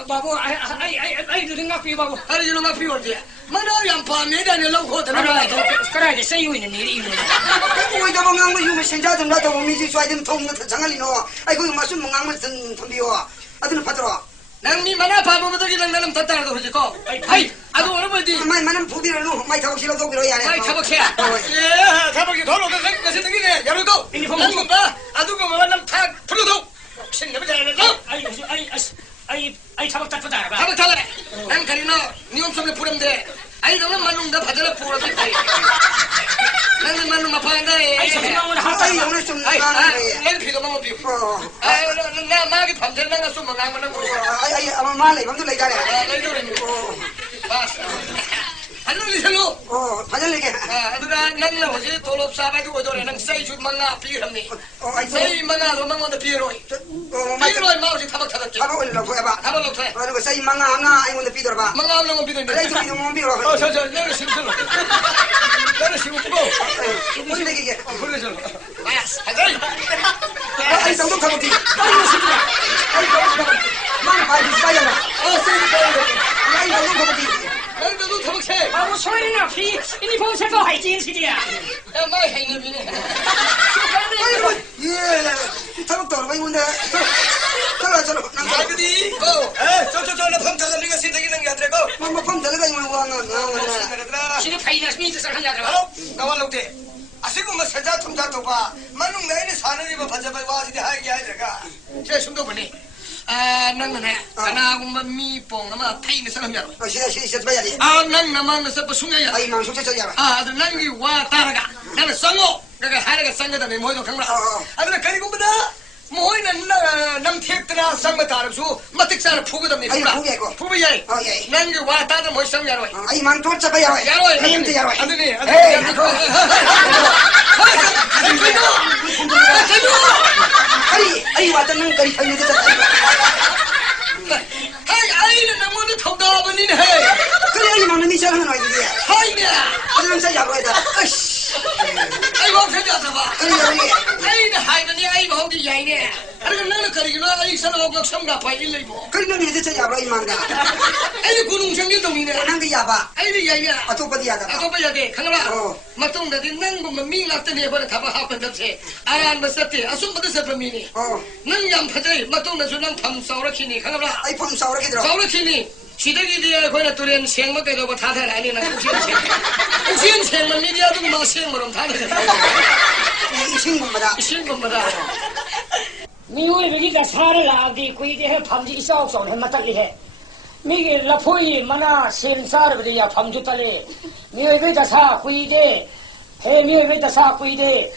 바보 아이 링가 피 바보. 아니 이놈 앞이 어디? 만화 양파 매단에 놓고 들어가. 그래 세유 있는 일이 이거. 왜 저거 망고 유미 신자 좀 나도 미지 쏴든 통는 장알리노. 아이고 마술 망고 든 덤비요. 아들은 받들어. 낭니 만화 바보들이 나는 덧다라도 하지고. 아이 아주 어머니. 마이 만은 부비를 놓 마이 타고 싫어도 그러야 해. 아이 타박해야. 예 타박이 돌아오는 것이 되기네. 열고. 난 봐. 아주 그 만남 타 풀어도. 신내면 잘해서. 아이 타박 닦다 봐. 타박 탈래. 난 가리노 니엄 속에 부름대. 아이 너는 만놈다 받으라 부러지. 나는 만놈 아파한다. 아이 소리만 하다. 아이 오늘 좀 난 피도 먹어 피. 나 마기 밤새 나가 숨 먹는 거. 아이 아마 말래 감도 내가래. 할로리셀로. 반절내게. 아들아 난 어제 돌업 사가지고 저래 난 사이 줄 망아 비람니. 사이 망아도 망아도 비로이. 비로이 마우지 타박 타닥지. 타박 올려 보여봐. 타박 놓대. 그리고 사이 망아 하나 아이고 비들어 봐. 망아 없는 거 비던데. 레이트 비도 못 비로. 저 내가 심술로. 내가 심고. 올리게. 올려줘. 아야스. 하자이. 아이 정도 가보기. 아이 망 바이 바이라. 아이 정도 가보기. 너도 타박해. 바보 소리나 피 이니 봉쇄가 하이진시디야. 야 마이 해니비네. 아이고 예. 타박도 얼마 있는데. 저러 나그디. 저나 펌타가 네가 신대기는 게 아니고. 뭐 펌타가 이거 왕아. 시리 파이나 미트살 하냐고. 나와 놓대. 아시고 뭐 세자 통자도 봐. 만웅 내내 사는 이거 반자발 와시대 하게 하니까. 제 숨도 보니. nang kanagumma mi pong ama thai ni salam ya siya bayar di nang naman sa pasunga ya ay mang sukses ya adu nangi wa taraga nang sango kaga haraga sanga da mo do kangla adu kari gumbada moy na nam thek tra sanga tar su matik sar phugu da ni phugu ya nangi wa ta da mo sam ya roi ay mang tot sa bayar ya roi nim te ya roi adu ni ay watan nang kari kari da ay na mo ni thau da ba ni ne hey kari ay mang ni sa han noi di hay ne adu sa ya roi da ay wa phe da ba ay na hay na ni ay ba ho di yai ne adu na kari na ay sa no ko sam ga pai ni lai bo kari na ni sa ya roi mang ga ay ni kunung sang ni dong ni ne nang ga ya ba ay ni yai ne atu pa dia da atu pa ya de khang ba matong da din nang ba mi la te ne ba tha ba ha pa da se aran ba sa te asum ba da sa pa mi ni nang yam phajai matong da su nang pham saw ra khi ni khang ba ay pham saw ra ki dro saw ra khi ni 시대기 뒤에 거기는 tulen seng ma kaido ba tha tha ani na usian seng ma media du ma seng ma rom tha tha ising bumada 미국에 여기가 살을 나기 구이대 해 밤지 이사옥성 해마탈리 해 미게 라포이 마나 센사르비야 밤주 딸리 미국에 사 구이대 해 미국에 사 구이대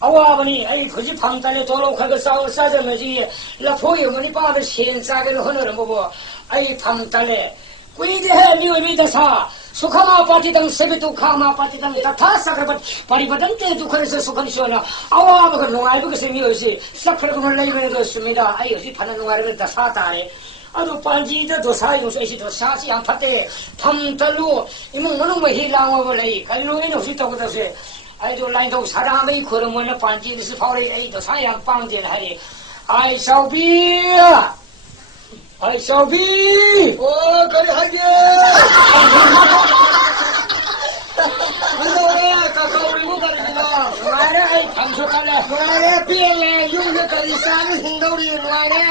아와버니 아이 거지 밤달에 돌아오고 싸워 싸자면지 라포이 어머니 빠도 센사게를 허너는 보고 아이 밤달에 구이대 해 미국에 사 수카마 파티당 세비도 카마 파티당 다 사그바 파리바당 때 두칸에서 수칸이 시원하 아와버가 농알고 생기어시 싹그러고 내리는 것입니다 아이 어시 파는 농알을 다 사다래 아주 반지다 도 사용서 이시 도 사시 안 파때 밤달로 이문 너는 뭐 힐랑어버래 갈로에는 없이 떠고다세 아이도 라인도 사람이 그러면은 반지에서 파울이 아이도 사양 빵질 하리 아이 샤오비 그래 하게 안돼 가까우리고 가리지나 와래 아이 방송할래 와래 비엘래 용서까지 싸는 행동이 와래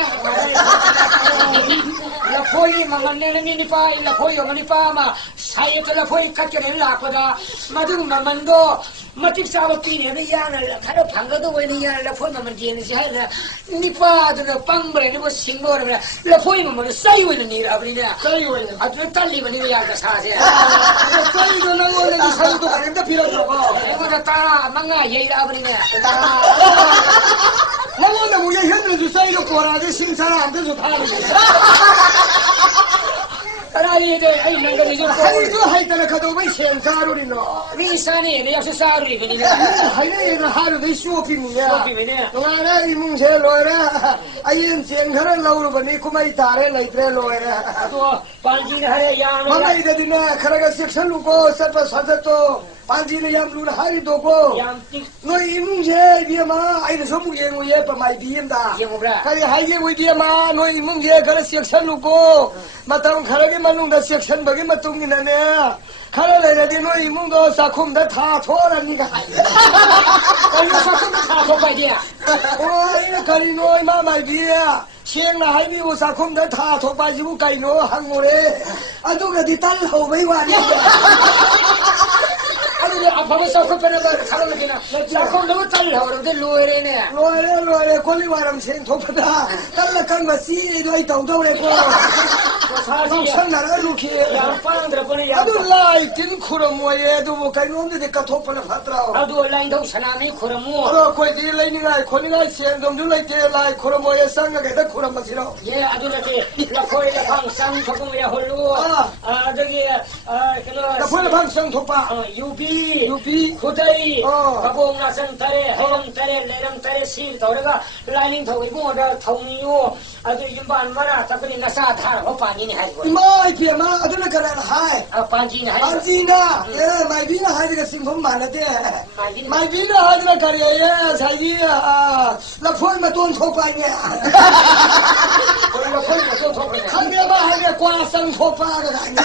라포이 망한내는 미니파 라포이 어머니파마 사이에서 라포이 깎여낸 라코다 마중 마만도 마틱 사고 뛰는 야를 가로 방가도 왜니 야를 라포이 마만 뒤에는 시하나 니파도 빵브레 뭐 싱거르면 라포이 마만 사이고 있는 일 아버리냐 사이고 있는 아주 딸리면 이 야가 사세 사이도 나오는 사이도 가는데 빌어줘 이거다 따라 망가 예일 아버리냐 나오는 우리 현재도 사이도 꼬라지 심사를 안 돼서 다 따라이들 아이 nanga리 좀 하이도 하이다나 가도 왜 생사로리노 미사니 내 역시 사루리 그니까 하이는 하루도 쇼핑이야 쇼핑이네 동아나 이문세 로라 아이는 생사를 나오러 보니 고마이 다래 나이트레 로라 또 반지는 하래 양. mamai da dina kharaga section lu ko sapa sadato panji ne yam lu hari do ko 양 찍. noi imung je dia ma ai so mu ye ye pa mai biem da 예고라. kai hai ye wi dia ma noi imung je khara section lu ko matang kharage manung da section bagi matung ina ne khara le de noi imung do sakhum da tha thora ni da 아니 사건 다 거봐야. oi kari noi ma mai bia siang na hai bi u sakhum da tha tho ba ju kai no hang mo re adu ga di tal ho mai wa ni 아니 아파서 사건 빼는 거 사람들이나 사건 너무 잘려 그러는데 로에네. loire ko li waram seng tho pada tal la kan ma si doi tong tong le ko 사실 sang na ra lu ki 양 빵들 보내 양. adu lai tin khuro mo ye du mo kai nom de ka tho pa na phatra 나도 온라인도 사람이 그러면 aro koi di lai ni ngai khoni ngai siang dom du lai te lai khuro mo ye sang ga da khuro ma siro 예 아들한테 라포에다 방상 조금이야 홀로 아 저기 그거 da phoi la bang sang tho pa 유비 고다이 가봉 나선 달에 해령 달에 내령 달에 실 도래가 라이닝 더고 다 통유 아주 임반 마라 딱그니 나사 다 오빠니니 하고 mai pia ma adu na kara hai 아 반지니 하고 Arjina, mai bi na hai ga sing phom ma na te 반지니 mai bi na hai na kari ye sai ji la phoi ma ton tho pa ne 그런 거 또 토그네 khang de ma hai ga kwa sang tho pa ga ga ne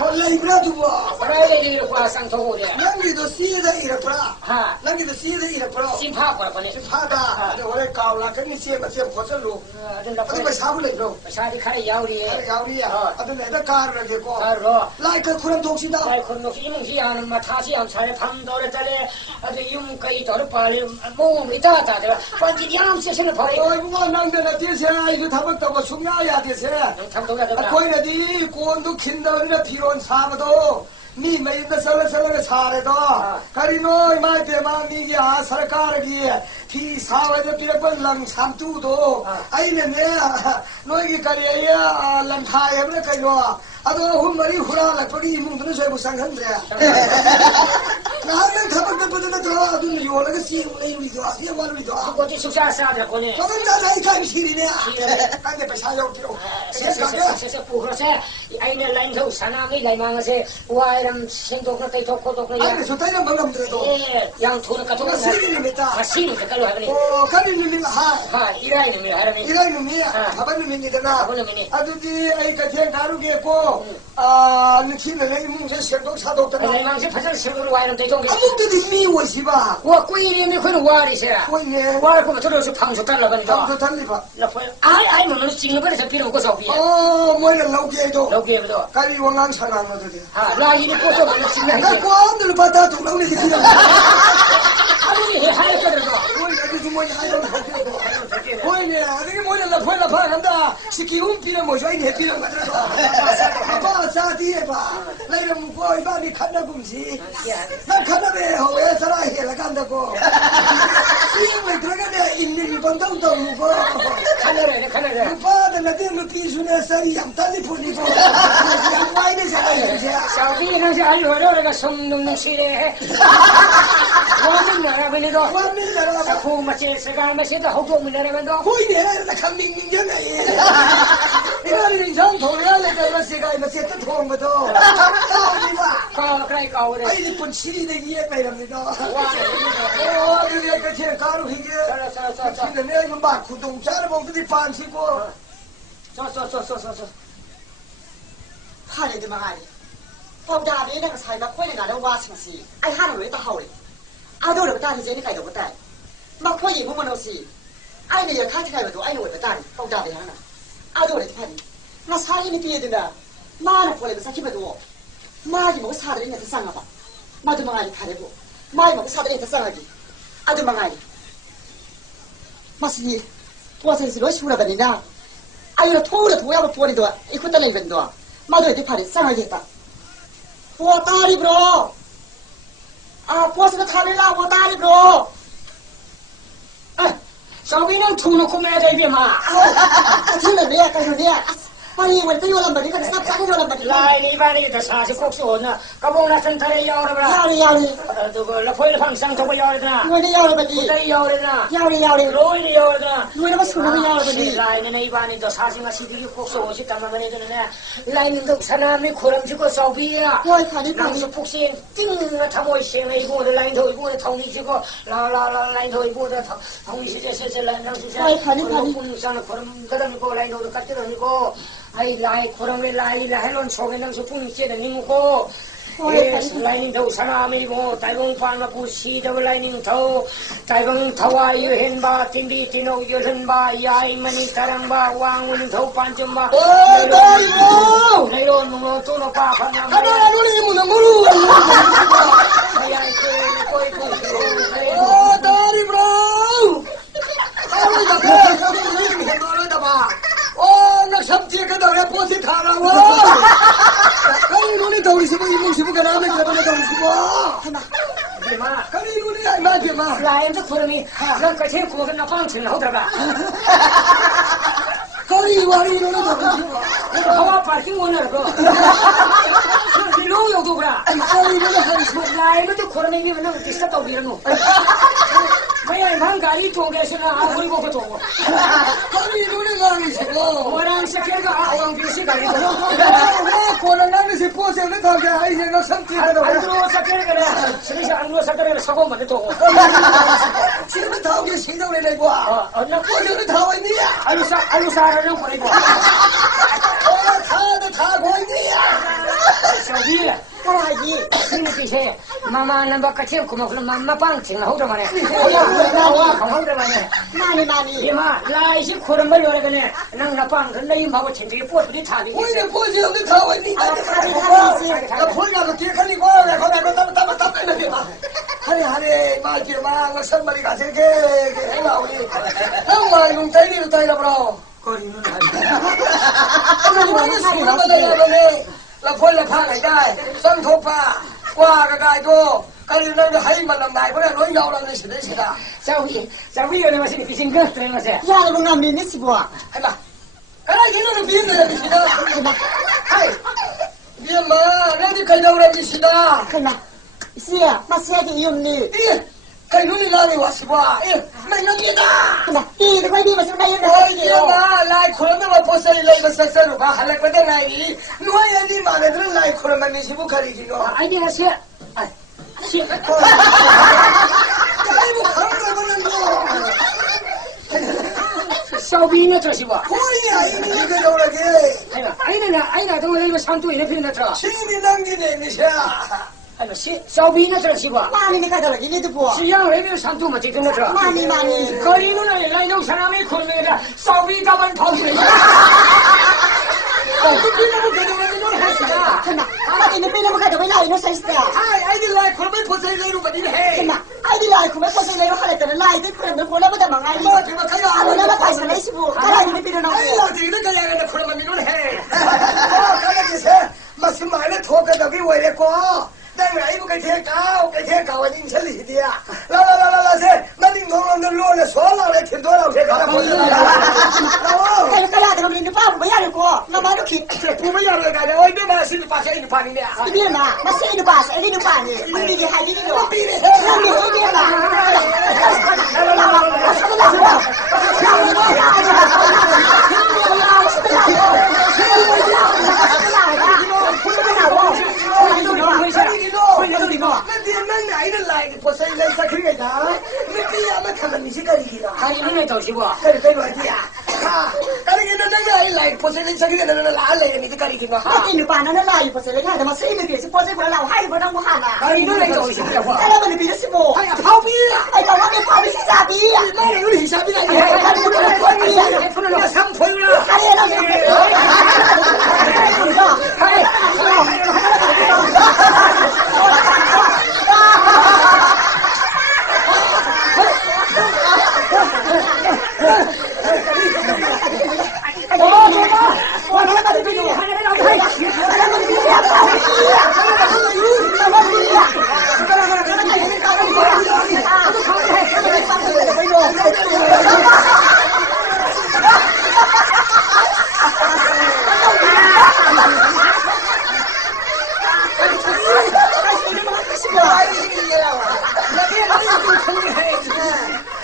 ho lai bra du bo 그래야 되기로 과상 토고래 nang ni do si da ira pra 하 nang ni do si da ira pro 심파 거라 보내 pha da de ho le kaw la kan ni se ma se ko sa lu 아들 adu ba sa bu le bro 사디 카레 야우리 yaw ri ya adu ne da kar ra ge ko 바로 lai ka khuram thok si da 잘 건너 이몽시 하는 마 다시 안 차례 밤도래 달에 아주 용가이 도를 빨리 몸 이따 다들 반지 양 세션을 버려 oi bu nang de na ti se ai du thabak ta ba sum ya ya ti se 탐도가 되더라 ꯑꯩꯈꯣꯏꯅꯗꯤ ꯀꯣꯟꯗꯨ ꯈꯤꯟꯗꯕꯅꯤꯅ ꯐꯤꯔꯣꯟ ꯁꯥꯕꯗꯣ ꯃꯤ ꯃꯌꯨꯝꯗ ꯆꯠꯂꯒ ꯁꯥꯔꯦꯗꯣ ꯀꯔꯤꯅꯣ ꯏꯃꯥ ꯏꯄꯦꯝꯃ ꯃꯤꯒꯤ ꯁꯔꯀꯥꯔꯒꯤ ꯐꯤ ꯁꯥꯕꯗ ꯄꯤꯔꯛꯄ ꯂꯪ ꯁꯥꯝꯇꯨꯗꯣ ꯑꯩꯅꯅꯦ ꯅꯣꯏꯒꯤ ꯀꯔꯤ ꯂꯪꯊꯥꯏ ꯍꯥꯏꯕꯅ ꯀꯩꯅꯣ ꯑꯗꯣ ꯑꯍꯨꯝ ꯃꯔꯤ ꯍꯨꯔꯥꯜꯂꯛꯄꯒꯤ ꯏꯃꯨꯡꯗꯨꯅꯁꯨ ꯑꯩꯕꯨ ꯆꯪꯍꯟꯗ꯭ꯔꯦ ꯉꯍꯥꯛ ꯅꯪ ꯊꯕꯛ ꯆꯠꯄꯗ ꯅꯠꯇ꯭ꯔꯣ ꯑꯗꯨꯅ ꯌꯣꯜꯂꯒ ꯆꯦꯡ ꯂꯩꯔꯨꯏꯗꯣ ꯆꯦꯡ ꯋꯥꯜꯂꯨꯏꯗꯣ 그것이 숙사 싸들었거니 ꯀꯃꯟ ꯆꯥꯗ ꯑꯩ ꯀꯥꯏ 시리네 ꯀꯥꯏꯗ ꯄꯩꯁꯥ ꯌꯧꯗ꯭ꯔꯣ 세세세세세 부그러세 아이네 라인서 사나미 라이망어세 와이람 생독나 떼독 고독나 아이서 따이는 멍감들어도 양 토는 까토 저거 시리님이다 시는 색깔로 하더니 가리님이가 하 이라이놈이 하라니 이라이님이 가바님이니다가 가바님이니 아두지 아이 같은 가루겠고 느끼는 내 문제 생독 사독다 라이망세 파전 생독으로 와이람 떼독 아무것도 미워 씨바 와 꾸이리네 그는 와리세라 뭐네 와를 보면 들어서 방수 달라가니까 아무도 달리봐 라포에 아이 뭐는 찍는 거에서 필요 없고 소비야 뭐는 lau게도 로기에도 가리 왕왕 사랑하거든 하 라이니 꽃도 많은 찍는 나 꼬안들 받아 동랑네 지키는 아니 하얗거든요 아주 뭐냐 뭐냐 아니 뭐냐 나 보이나 봐 간다 시키운 비는 뭐죠 이 해피는 맞아서 아빠 사디에 봐 내가 뭐 이바니 칸나 굶지 나 칸나베 왜 살아 해라 간다고 이왜 들어가냐 있는 건도 뭐 카메라에 오빠는 나한테 루피수네 살이 양탈이 풀리고 양와이네 살아야 샤비는 이제 알고 내가 성능능 시래 와는 나라면도 완전 나라 고마치 세가마시다 호동을 내려면도 호이네 나 감민민잖아 이거는 인상 돌아야 내가 세가 이거 세트 통한 것도 까오니까 그래 까오래 아이 본 실이 되기에 빼랍니다 와 그게 그게 가루 이게 근데 내가 이거 막 구동자를 먹더니 반치고 쏘 하네 드마가리 ပေါဒါလေးနဲ့ဆိုင်မှာခွဲနေတာတော့ဝါစင်စီအိုင်ဟာလို့တဟောက်လေအာတော့တော့တာဒီစနေကြိုက်တော့တိုင်မခွဲရင်ဘုံမလို့စီအိုင်နေရခါခိုင်တော့အိုင်လို့တာဒီပေါဒါလေးဟာနာအာတော့လေဖာဒီငါစားရင်းပြည့်တဲ့နာမားနဲ့ပေါ်လေစားချိဘတော့မားကြီးမစားတဲ့နဲ့ဆန်းပါမားဒမငါကြီးခါတယ်ပေါ့မားမစားတဲ့နဲ့ဆန်းလာကြီးအာဒမငါကြီးမစီပေါ်စင်စီလို့ရှူရတဲ့နာအိုင်ရထိုးရထိုးရပေါ်နေတော့အခုတက်လိုက်ပြန်တော့မားတို့ဒီဖာဒီဆန်းလာကြီးတာ我打你不着，我是个他的啦，我打你不着。哎，小兵能吐了空来这边嘛？听了没？干什么？ 아니 원래 요람바니 그 쌉싸게 요람바니 라인이 바니 더 사시 꼭소나 가봉나 센터에 야오라브라 야리 저거 라포일 방상 저거 야오르나 원래 야오라바니 부다이 야오르나 야리 로이리 야오르나 로이가 수능이 야오라바니 라인은 이바니 더 사시가 시디기 꼭소 오시 담아바니 되네 라인은 더 사람이 고람지고 소비야 와 가니 랑수 폭신 띵나 타모이 셴나 이거를 라인 더 이거를 통이지고 라라라 라인 더 이거를 통이시제 세세 라인 랑수 세 풍상을 고람 그다음이고 라인 더 같더니고 ai lai khorang le lai la helon so nang so pung che ning ko lai ning thau sana mi mo tai bong pan ma pu si da lai ning thau tai bong thawa yu hen ba tin bi tin o yu hen ba yai mani tarang ba wang ning thau pan chum ba lai ron mo to no pa phan na 하나 눈이 무는 무루 ai koi 다리 브로 나 삼지에 그다음에 보시 타라고 아니 눈이 더우시고 이무시고 그다음에 그다음에 더우시고 ma 아니 눈이 맞지 마 lai 저 khorami na ka che ko na pang chin ho da ba 거리 와리 눈이 더우시고 hawa parking owner ko ni lo yo do bra 거리 눈이 하시고 lai 저 khorami mi na disturb to bi no मैं मान गाड़ी तो कैसे ना आखिरी को तो 거리 눈이 가시고 orang sekian orang bisi गाड़ी तो कोरोना से पोसे न था क्या आई ना 삼지에 अंदर sekian करे सिर्फ अंदर sekian सको मत तो 지금 다오게 신경을 내고 अन्ना 거기는 다 왔니야 अलू सारा जो करे को 다 왔니야 सभी 가라지 ini pise mama nambah kecil kuma kuma mama pang cing ho da mane ho da mane 많이 이마 라이시 코름 걸 요래 그네 난 나빵 근데 이 마고 진짜 포트리 타기 오히려 포지 여기 다 왔니까 나 폴라도 기억하니까 내가 답답 하래 마지막 선물이 가세게 해봐 우리 정말 이놈 다이리로 다이라 브라오 거리는เราพ้นละผ้าไหนได้สังทบผ้ากว่าก็ได้ก็การเรื่องให้มันลำนายเพราะนั้นร้อยยาวเราในสิได้สิได้ 자위 요네 마시니 비싱 거 트레 마세 야를 뭔가 믿는 시보아 ให้มาก็ได้ที่เราเบียนเลยสิได้ให้เบียนมาเรื่องที่ใครเราเราสิได้ 그나 시야 마시야기 이음니 ใครรู้นี่เราเนี่ยว่าสิว่าไม่นั่งยี่ตา 그나 이도 거의 비면서 나 โอ้ 이거 ยเยี่ยมมาลายคนไม่มาโพสต์เลยมาสักสรุปว่าหลักประเด็นไหนนี่นัวยันนี่มาเนี่ยเรื่องลายคนมันมีชิบุคลิกเนาะ 아이디가 시 아이고 강가보는 거 사우비냐 저시와 보이냐 이게 저러게 아이나 동네 이거 산도 이네 피는 저 신이 남기네 미샤 아이나 사우비냐 저시와 많이 가더라기 니도 보아 시양 레벨 산도 맞지 듣는 저 많이 거리는 라이노 사람이 콜메가 사우비 가만 파우네 그때는 그저러는 걸 하시다 그나 아마디는 빼려면 가도 왜 라이노 사이스다 아이들 라이 그러면 보세요 이런 거 니네 해 그나 아이디 라이 구매 포세 레이로 하랬더니 라이들 그러면 보내보다 망하니 아무나 파이스 레이시부 가라니는 필요는 아이 없고 어디 이런 거 야가는 그러면 이런 해 가라지세 마침 말에 토가덕이 왜 이랬고 내가 아이고 cái thế cao anh nhìn thấy gì à la thế mà đi ngồi nó luôn là xóa lại thiên đó đâu thế cả đâu cái là thằng mình nó bao bây giờ được cô nó bao nó khịt phụ bây giờ rồi cái ơi biết mà xin phải cái phải nè cái biết mà nó sẽ nó bà sẽ đi nó bà nhỉ đi đi hay đi đi rồi đi đi nó đi đi 가리는 저시와 cái bà nó lại phải lấy hai mà xây được cái bao giờ vừa làm hai vừa đang có hàng à 가리는 저시와 cái là mình bị nó xí bồ 아야 파우비야 ai bảo nó cái bao bị xí ra bí à 나는 우리 히사비가 이거 나 삼포이라 cái này nó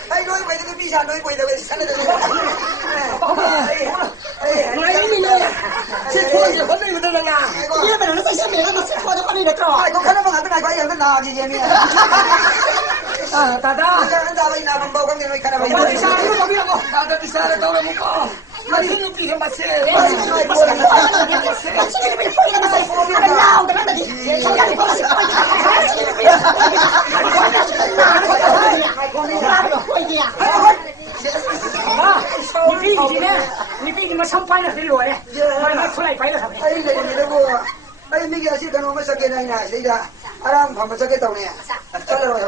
ai nói vậy tôi bây giờ nói vậy tôi sẽ nói Mày đi nè. Chết thôi thì có gì mà tao ngà. Iya benar saya sih memang masih kau dapat ini kau. ai có khả năng bạn cái gì đó gì vậy nè Tata. cái đó bây giờ mình bao cái này khả năng bây Mày giờ bisa lu kau bilang kok. Tata bisa ada kau mau kau. Mày lu pilih masih.你比你们上班了很多嘞，妈出来白了他们。 ai này này đâu ai mấy cái gì cái nó mới sao cái này nè gì đó aram phòng sao cái tàu này cho rồi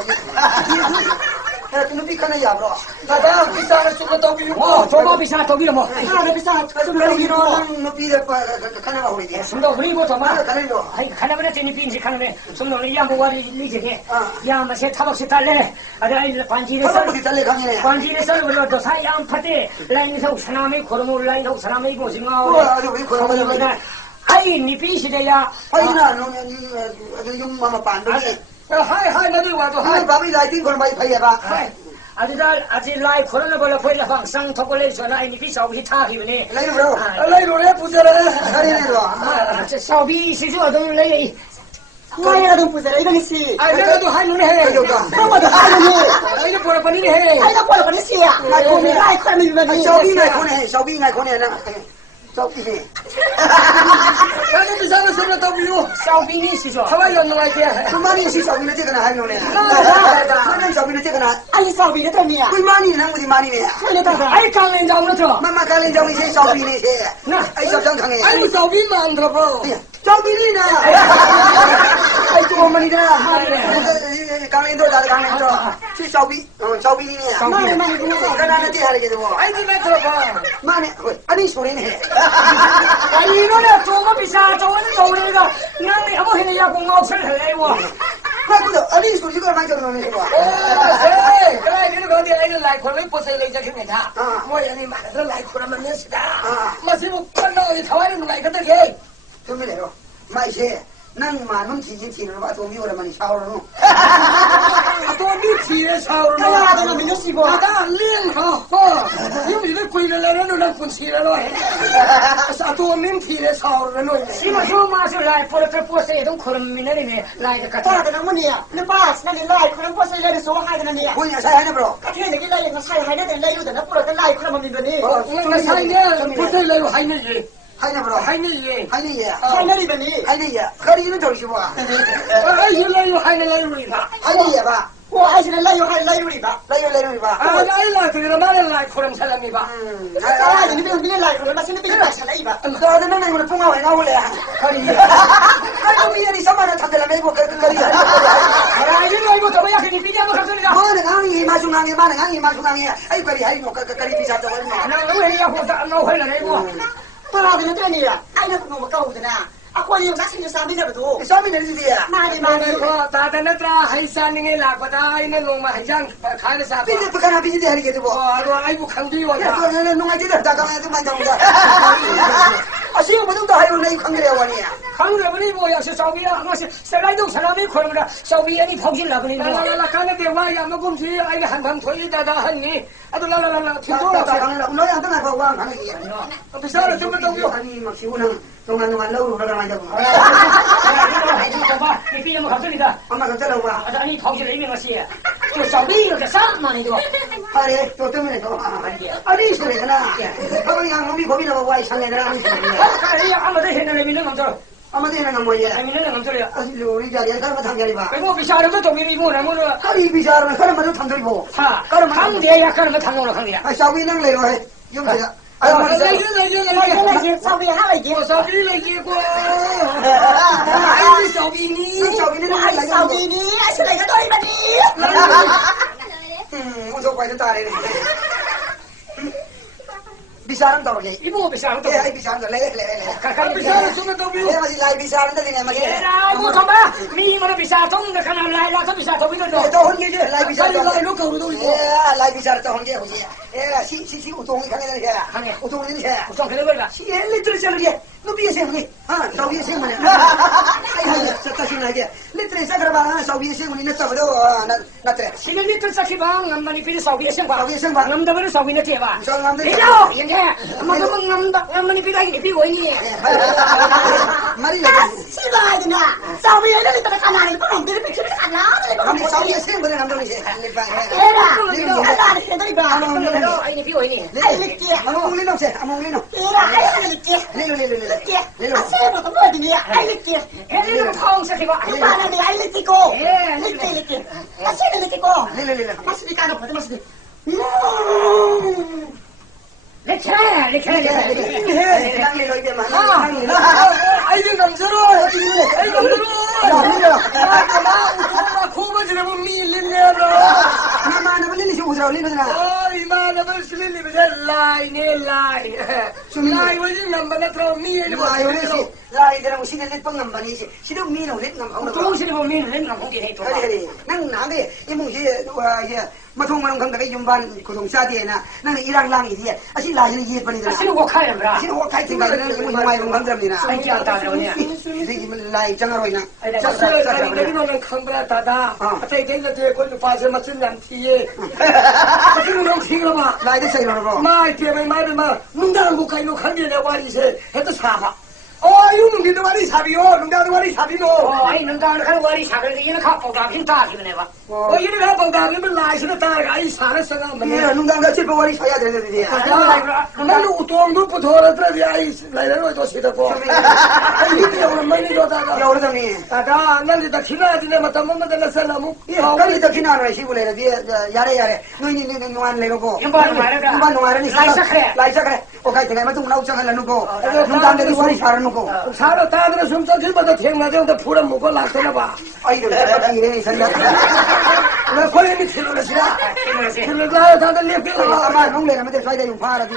nó bị cái này giảm rồi Tata bisa ada suka tahu bilang.哦，做包比啥都比了么？ Ada bisa nó bị được cái này vào đi 什么都不理我做嘛？ cái này rồi 哎，看到没得？这你比你看到没？什么东西养不我的理解的？养那些他们是打嘞，啊这关机的 nó 事 không。 bị tali không như này 关机的事我说都他养拍的，来你头啥没可能，来头啥没过去嘛？哎，你必须的呀！ phải là nó dùng mà bàn được gì Hai na dua tu hai. hai bà bây giờ tin con mày phải vậy bà 哎，啊这啊这来可能那个回来放上头过来说那哎你比小比差去呢？ lấy được đâu Lai lu le puja le. cái này rồi 这小比是这东来的。 Kaya ada pun saya ini sih. Ai na tu hai lu le. cái đâu Kamu ada hal ini. Ai na pura pani le. Saya nak boleh pada sih ya. Aku mulai kau ni begini. sau bi này con này sau bi này con này nè sau bi này Tata bisa ada suka tahu bilang. 小比你是说？ Kawan yang nak dia. con má đi sau bi nó chơi cái này hay rồi này nó sau bi nó chơi cái này Ayah sabi dia tu ni ya. con má đi nó gì má đi nè Kau ni tak ada. 哎，刚人找我说， mà cái lên trong này sau bi này thế ai sau trong thằng này Ai bisa bilang berapa? sau bi đi nè ai chua mà đi nè càng lên thôi càng lên thôi chứ sau bi đi nè Mana mana ini. cái này nó chơi hay cái gì Ai ni berapa? mà nè anh đi xuống đây nè 哎，你那那做我比啥？做我做那个，那你我现在要公告出来我。 Hai cô anh đi xuống chứ có mang cho nó này quoi Eh, kalau ini kalau dia ini like kalau ibu saya lagi ni dah. Mau yang ini mana like kalau mana sih dah. Masih bukan no di Taiwan ini like kata dia. tôi mới để rồi mày xe năng mà nó chỉ nó bảo tôi miêu là mình sao rồi Atau ni tiada sahur. Kaya ada nak minum sih buat. Ada liang ha. Ini mesti kuih lele nu nak pun sih lele. Satu ni tiada sahur nu. 起码说嘛是来，不然这波谁都可能没那里面来个 Tak ada nama ni ya. Lepas nanti lay kau pun saya ada suruh hai dengan ni ya. punya saya ada bro Kau ni lagi lay yang saya hai nanti lay udah nak pula kan lay kau nama begini. Nah saya ni pun saya lele hai ni. hay nè bro Hai ni. hay này Hai nanti begini. hay này khơi đi nó trồi xuống à Ai lele hai ni lele ni ba. hay này ba Wah, ai sini lay hai lay uri ba. lấy ba Ai lah tu dia mana like kurang salam ni ba. Ah, jadi begini lay kau masih ni begini tak lay ba. đó nó này còn phun ngao ngaoเลยcái ông kia đi sao mà nó thằng này là mấy cuộc cái哎，你那个怎么样？你比较不看这个。 mà nó ngang gì mà xuống ngang gì mà nó ngang gì mà xuống ngang gì ấy cái một cái đi sao cho nó 那我也要不打，那回来那个。 Tak ada nanti ni ya. Ai nak ngomong kau tu na. Aku yang nak sini sambil dah betul. sao mình làm gì à Mari Mana mari. ko tata na tra hai san ni la pa ta ai na long ma hajang khai na sa. bây giờ tôi cần bây giờ hay cái gì bộ Aduh ai bu khang di wa ta. nó ngay chứ ta cầm cái mang trong ra à xíu mà chúng ta hay này không cái nào nè 看着不哩我要是小比啊，我是谁来都谁来没可能的，小比你跑进来不哩？ La kana de wa ya ma kum si ai na han han thoi ta da han ni. Aduh la thi to la. nói ăn tất cả vào quang thằng gì Bisa la cuma tahu yo. anh mặc xíu năng trong ăn lâu rồi nó làm trong 走吧，你毕业没考这里的， mà cái lâu à 你跑进来没关系，就小比了个啥嘛你对吧？ hai đấy tôi tôi mới nói anh đi xuống này nè các bạn ăn không biết có biết là quay sang này nó 哎呀，俺们这现在没人能做， ông cái này là mọi gì 没人能做了。 lùi đi ra đi các bạn thằng gì ba 哎，我比啥人都做比我呢，我说 cái gì bây giờ các bạn thằng gì bộ 他，扛爹呀，扛什么扛我了扛爹。 sao biết năng này rồi dùng gì đó Ai ai mà la sao ye la ye la Lay ye. lay sambil hai lagi. Ko sa bi la ye ko. Ai sa bi ni. sao biết nó Ai lại sabi ni, ai sini lagi doi ba ni. con số quay cho ta đây bisa tao vậy 你不我比啥人都。 ai bisa rồi lấy看 Bisa la cuma tahu yo. thế mà lại bisa nó thì mà cái 我怎么？你们那比啥中的看到来了，他比啥都比得着。 tôi không như thế lại bisa Sai la lu ko ru do yo. lại bisa tôi không như thế là si ô tô cái này là ô tô như thế 我装肯定会的。 si lấy tôi xem đi nó biết xem đi ha tao biết xem mà này 다시나게 리트레 사그라바 사우디 생군이 냈다고도 나트레 시는 리틀 사키방 남만이 비리 사우디 생방 사우디 생방 남다버리 사우디네 제바 저 남들 이거 이게 아마도 남만이 비라기 비고 있니 말이야 씨발 누나 사우디에 있다가 가나를 또 남들이 비키를 가나 남들 사우디 생군이 남들이 에라 이거 가나를 해드리다 아니 비고 있니 알겠지 아몽리노 아몽리노 에라 알겠지 릴로 아세부터 뭐더니 알겠지 헬리는 통 사키고 이만하니 알겠지고 알겠지 아세는 느끼고 릴로 마스니까 하나 보자 마스니 레케 릴로 이제 만 아이고 남자로 아이고 남자로 나 고바지라고 밀린네요 나만 벌리니 오더라 릴로나 이만하면 실리니 라이네 라이 라이 원래 남바나 트로 미에리 라이오레시 라이드랑 시내lit pang ngambani sido mino lit ngam ang 또 시는 보면 렌 남고디 해 또. kali nang nage imong ye mathong manong kang dai yumban kudong sa di na nang irang lang idi asi la ni ye pani da 시는 고 카야 브라. asi ho kai ting ba imong mai bang bang ni na 아이 기 안다 그러냐. 이 lai jangaroi na 자스를 가리는 칸브라 다다 아테 데이데 콜 파세 마친 남티에 지금 지금아 lai de sai lo ro 마이 때문에 말마 눈다는 거 가이노 간게네 와리세 해도 사바 이거 눈다는 와리 사비요 눈다는 와리 사비노 아이 능가를 가는 와리 사글 이는 갖고 다 핀다 기분에 봐. 이리 가본 다음에 라이스는 따라가 아이 사는 생각 ye nung gang ga chip wari saya de de dia 나는 우통도 부터라더니 아이 라이라노 또 시다고 이게 오늘 많이 좋다가 ya ora tami 다다 난리 다 지나지네 맞다 뭔가 살라무 ye kali to kina ro shi bule de yare noi ni nuan le ko 연방 말해라. nuan nuan ni lai sakre o kai tenga matung nau chang la nu ko nung gang de wari sar nu ko 사로 다들 숨쩍길마다 태어나자마자 풀어 먹고 낙서나 봐 ai de ire sanda 왜 고래미 치료를 시라 기분에 치료를 다들 lep게 ama nong le na me de sai de yung pa la di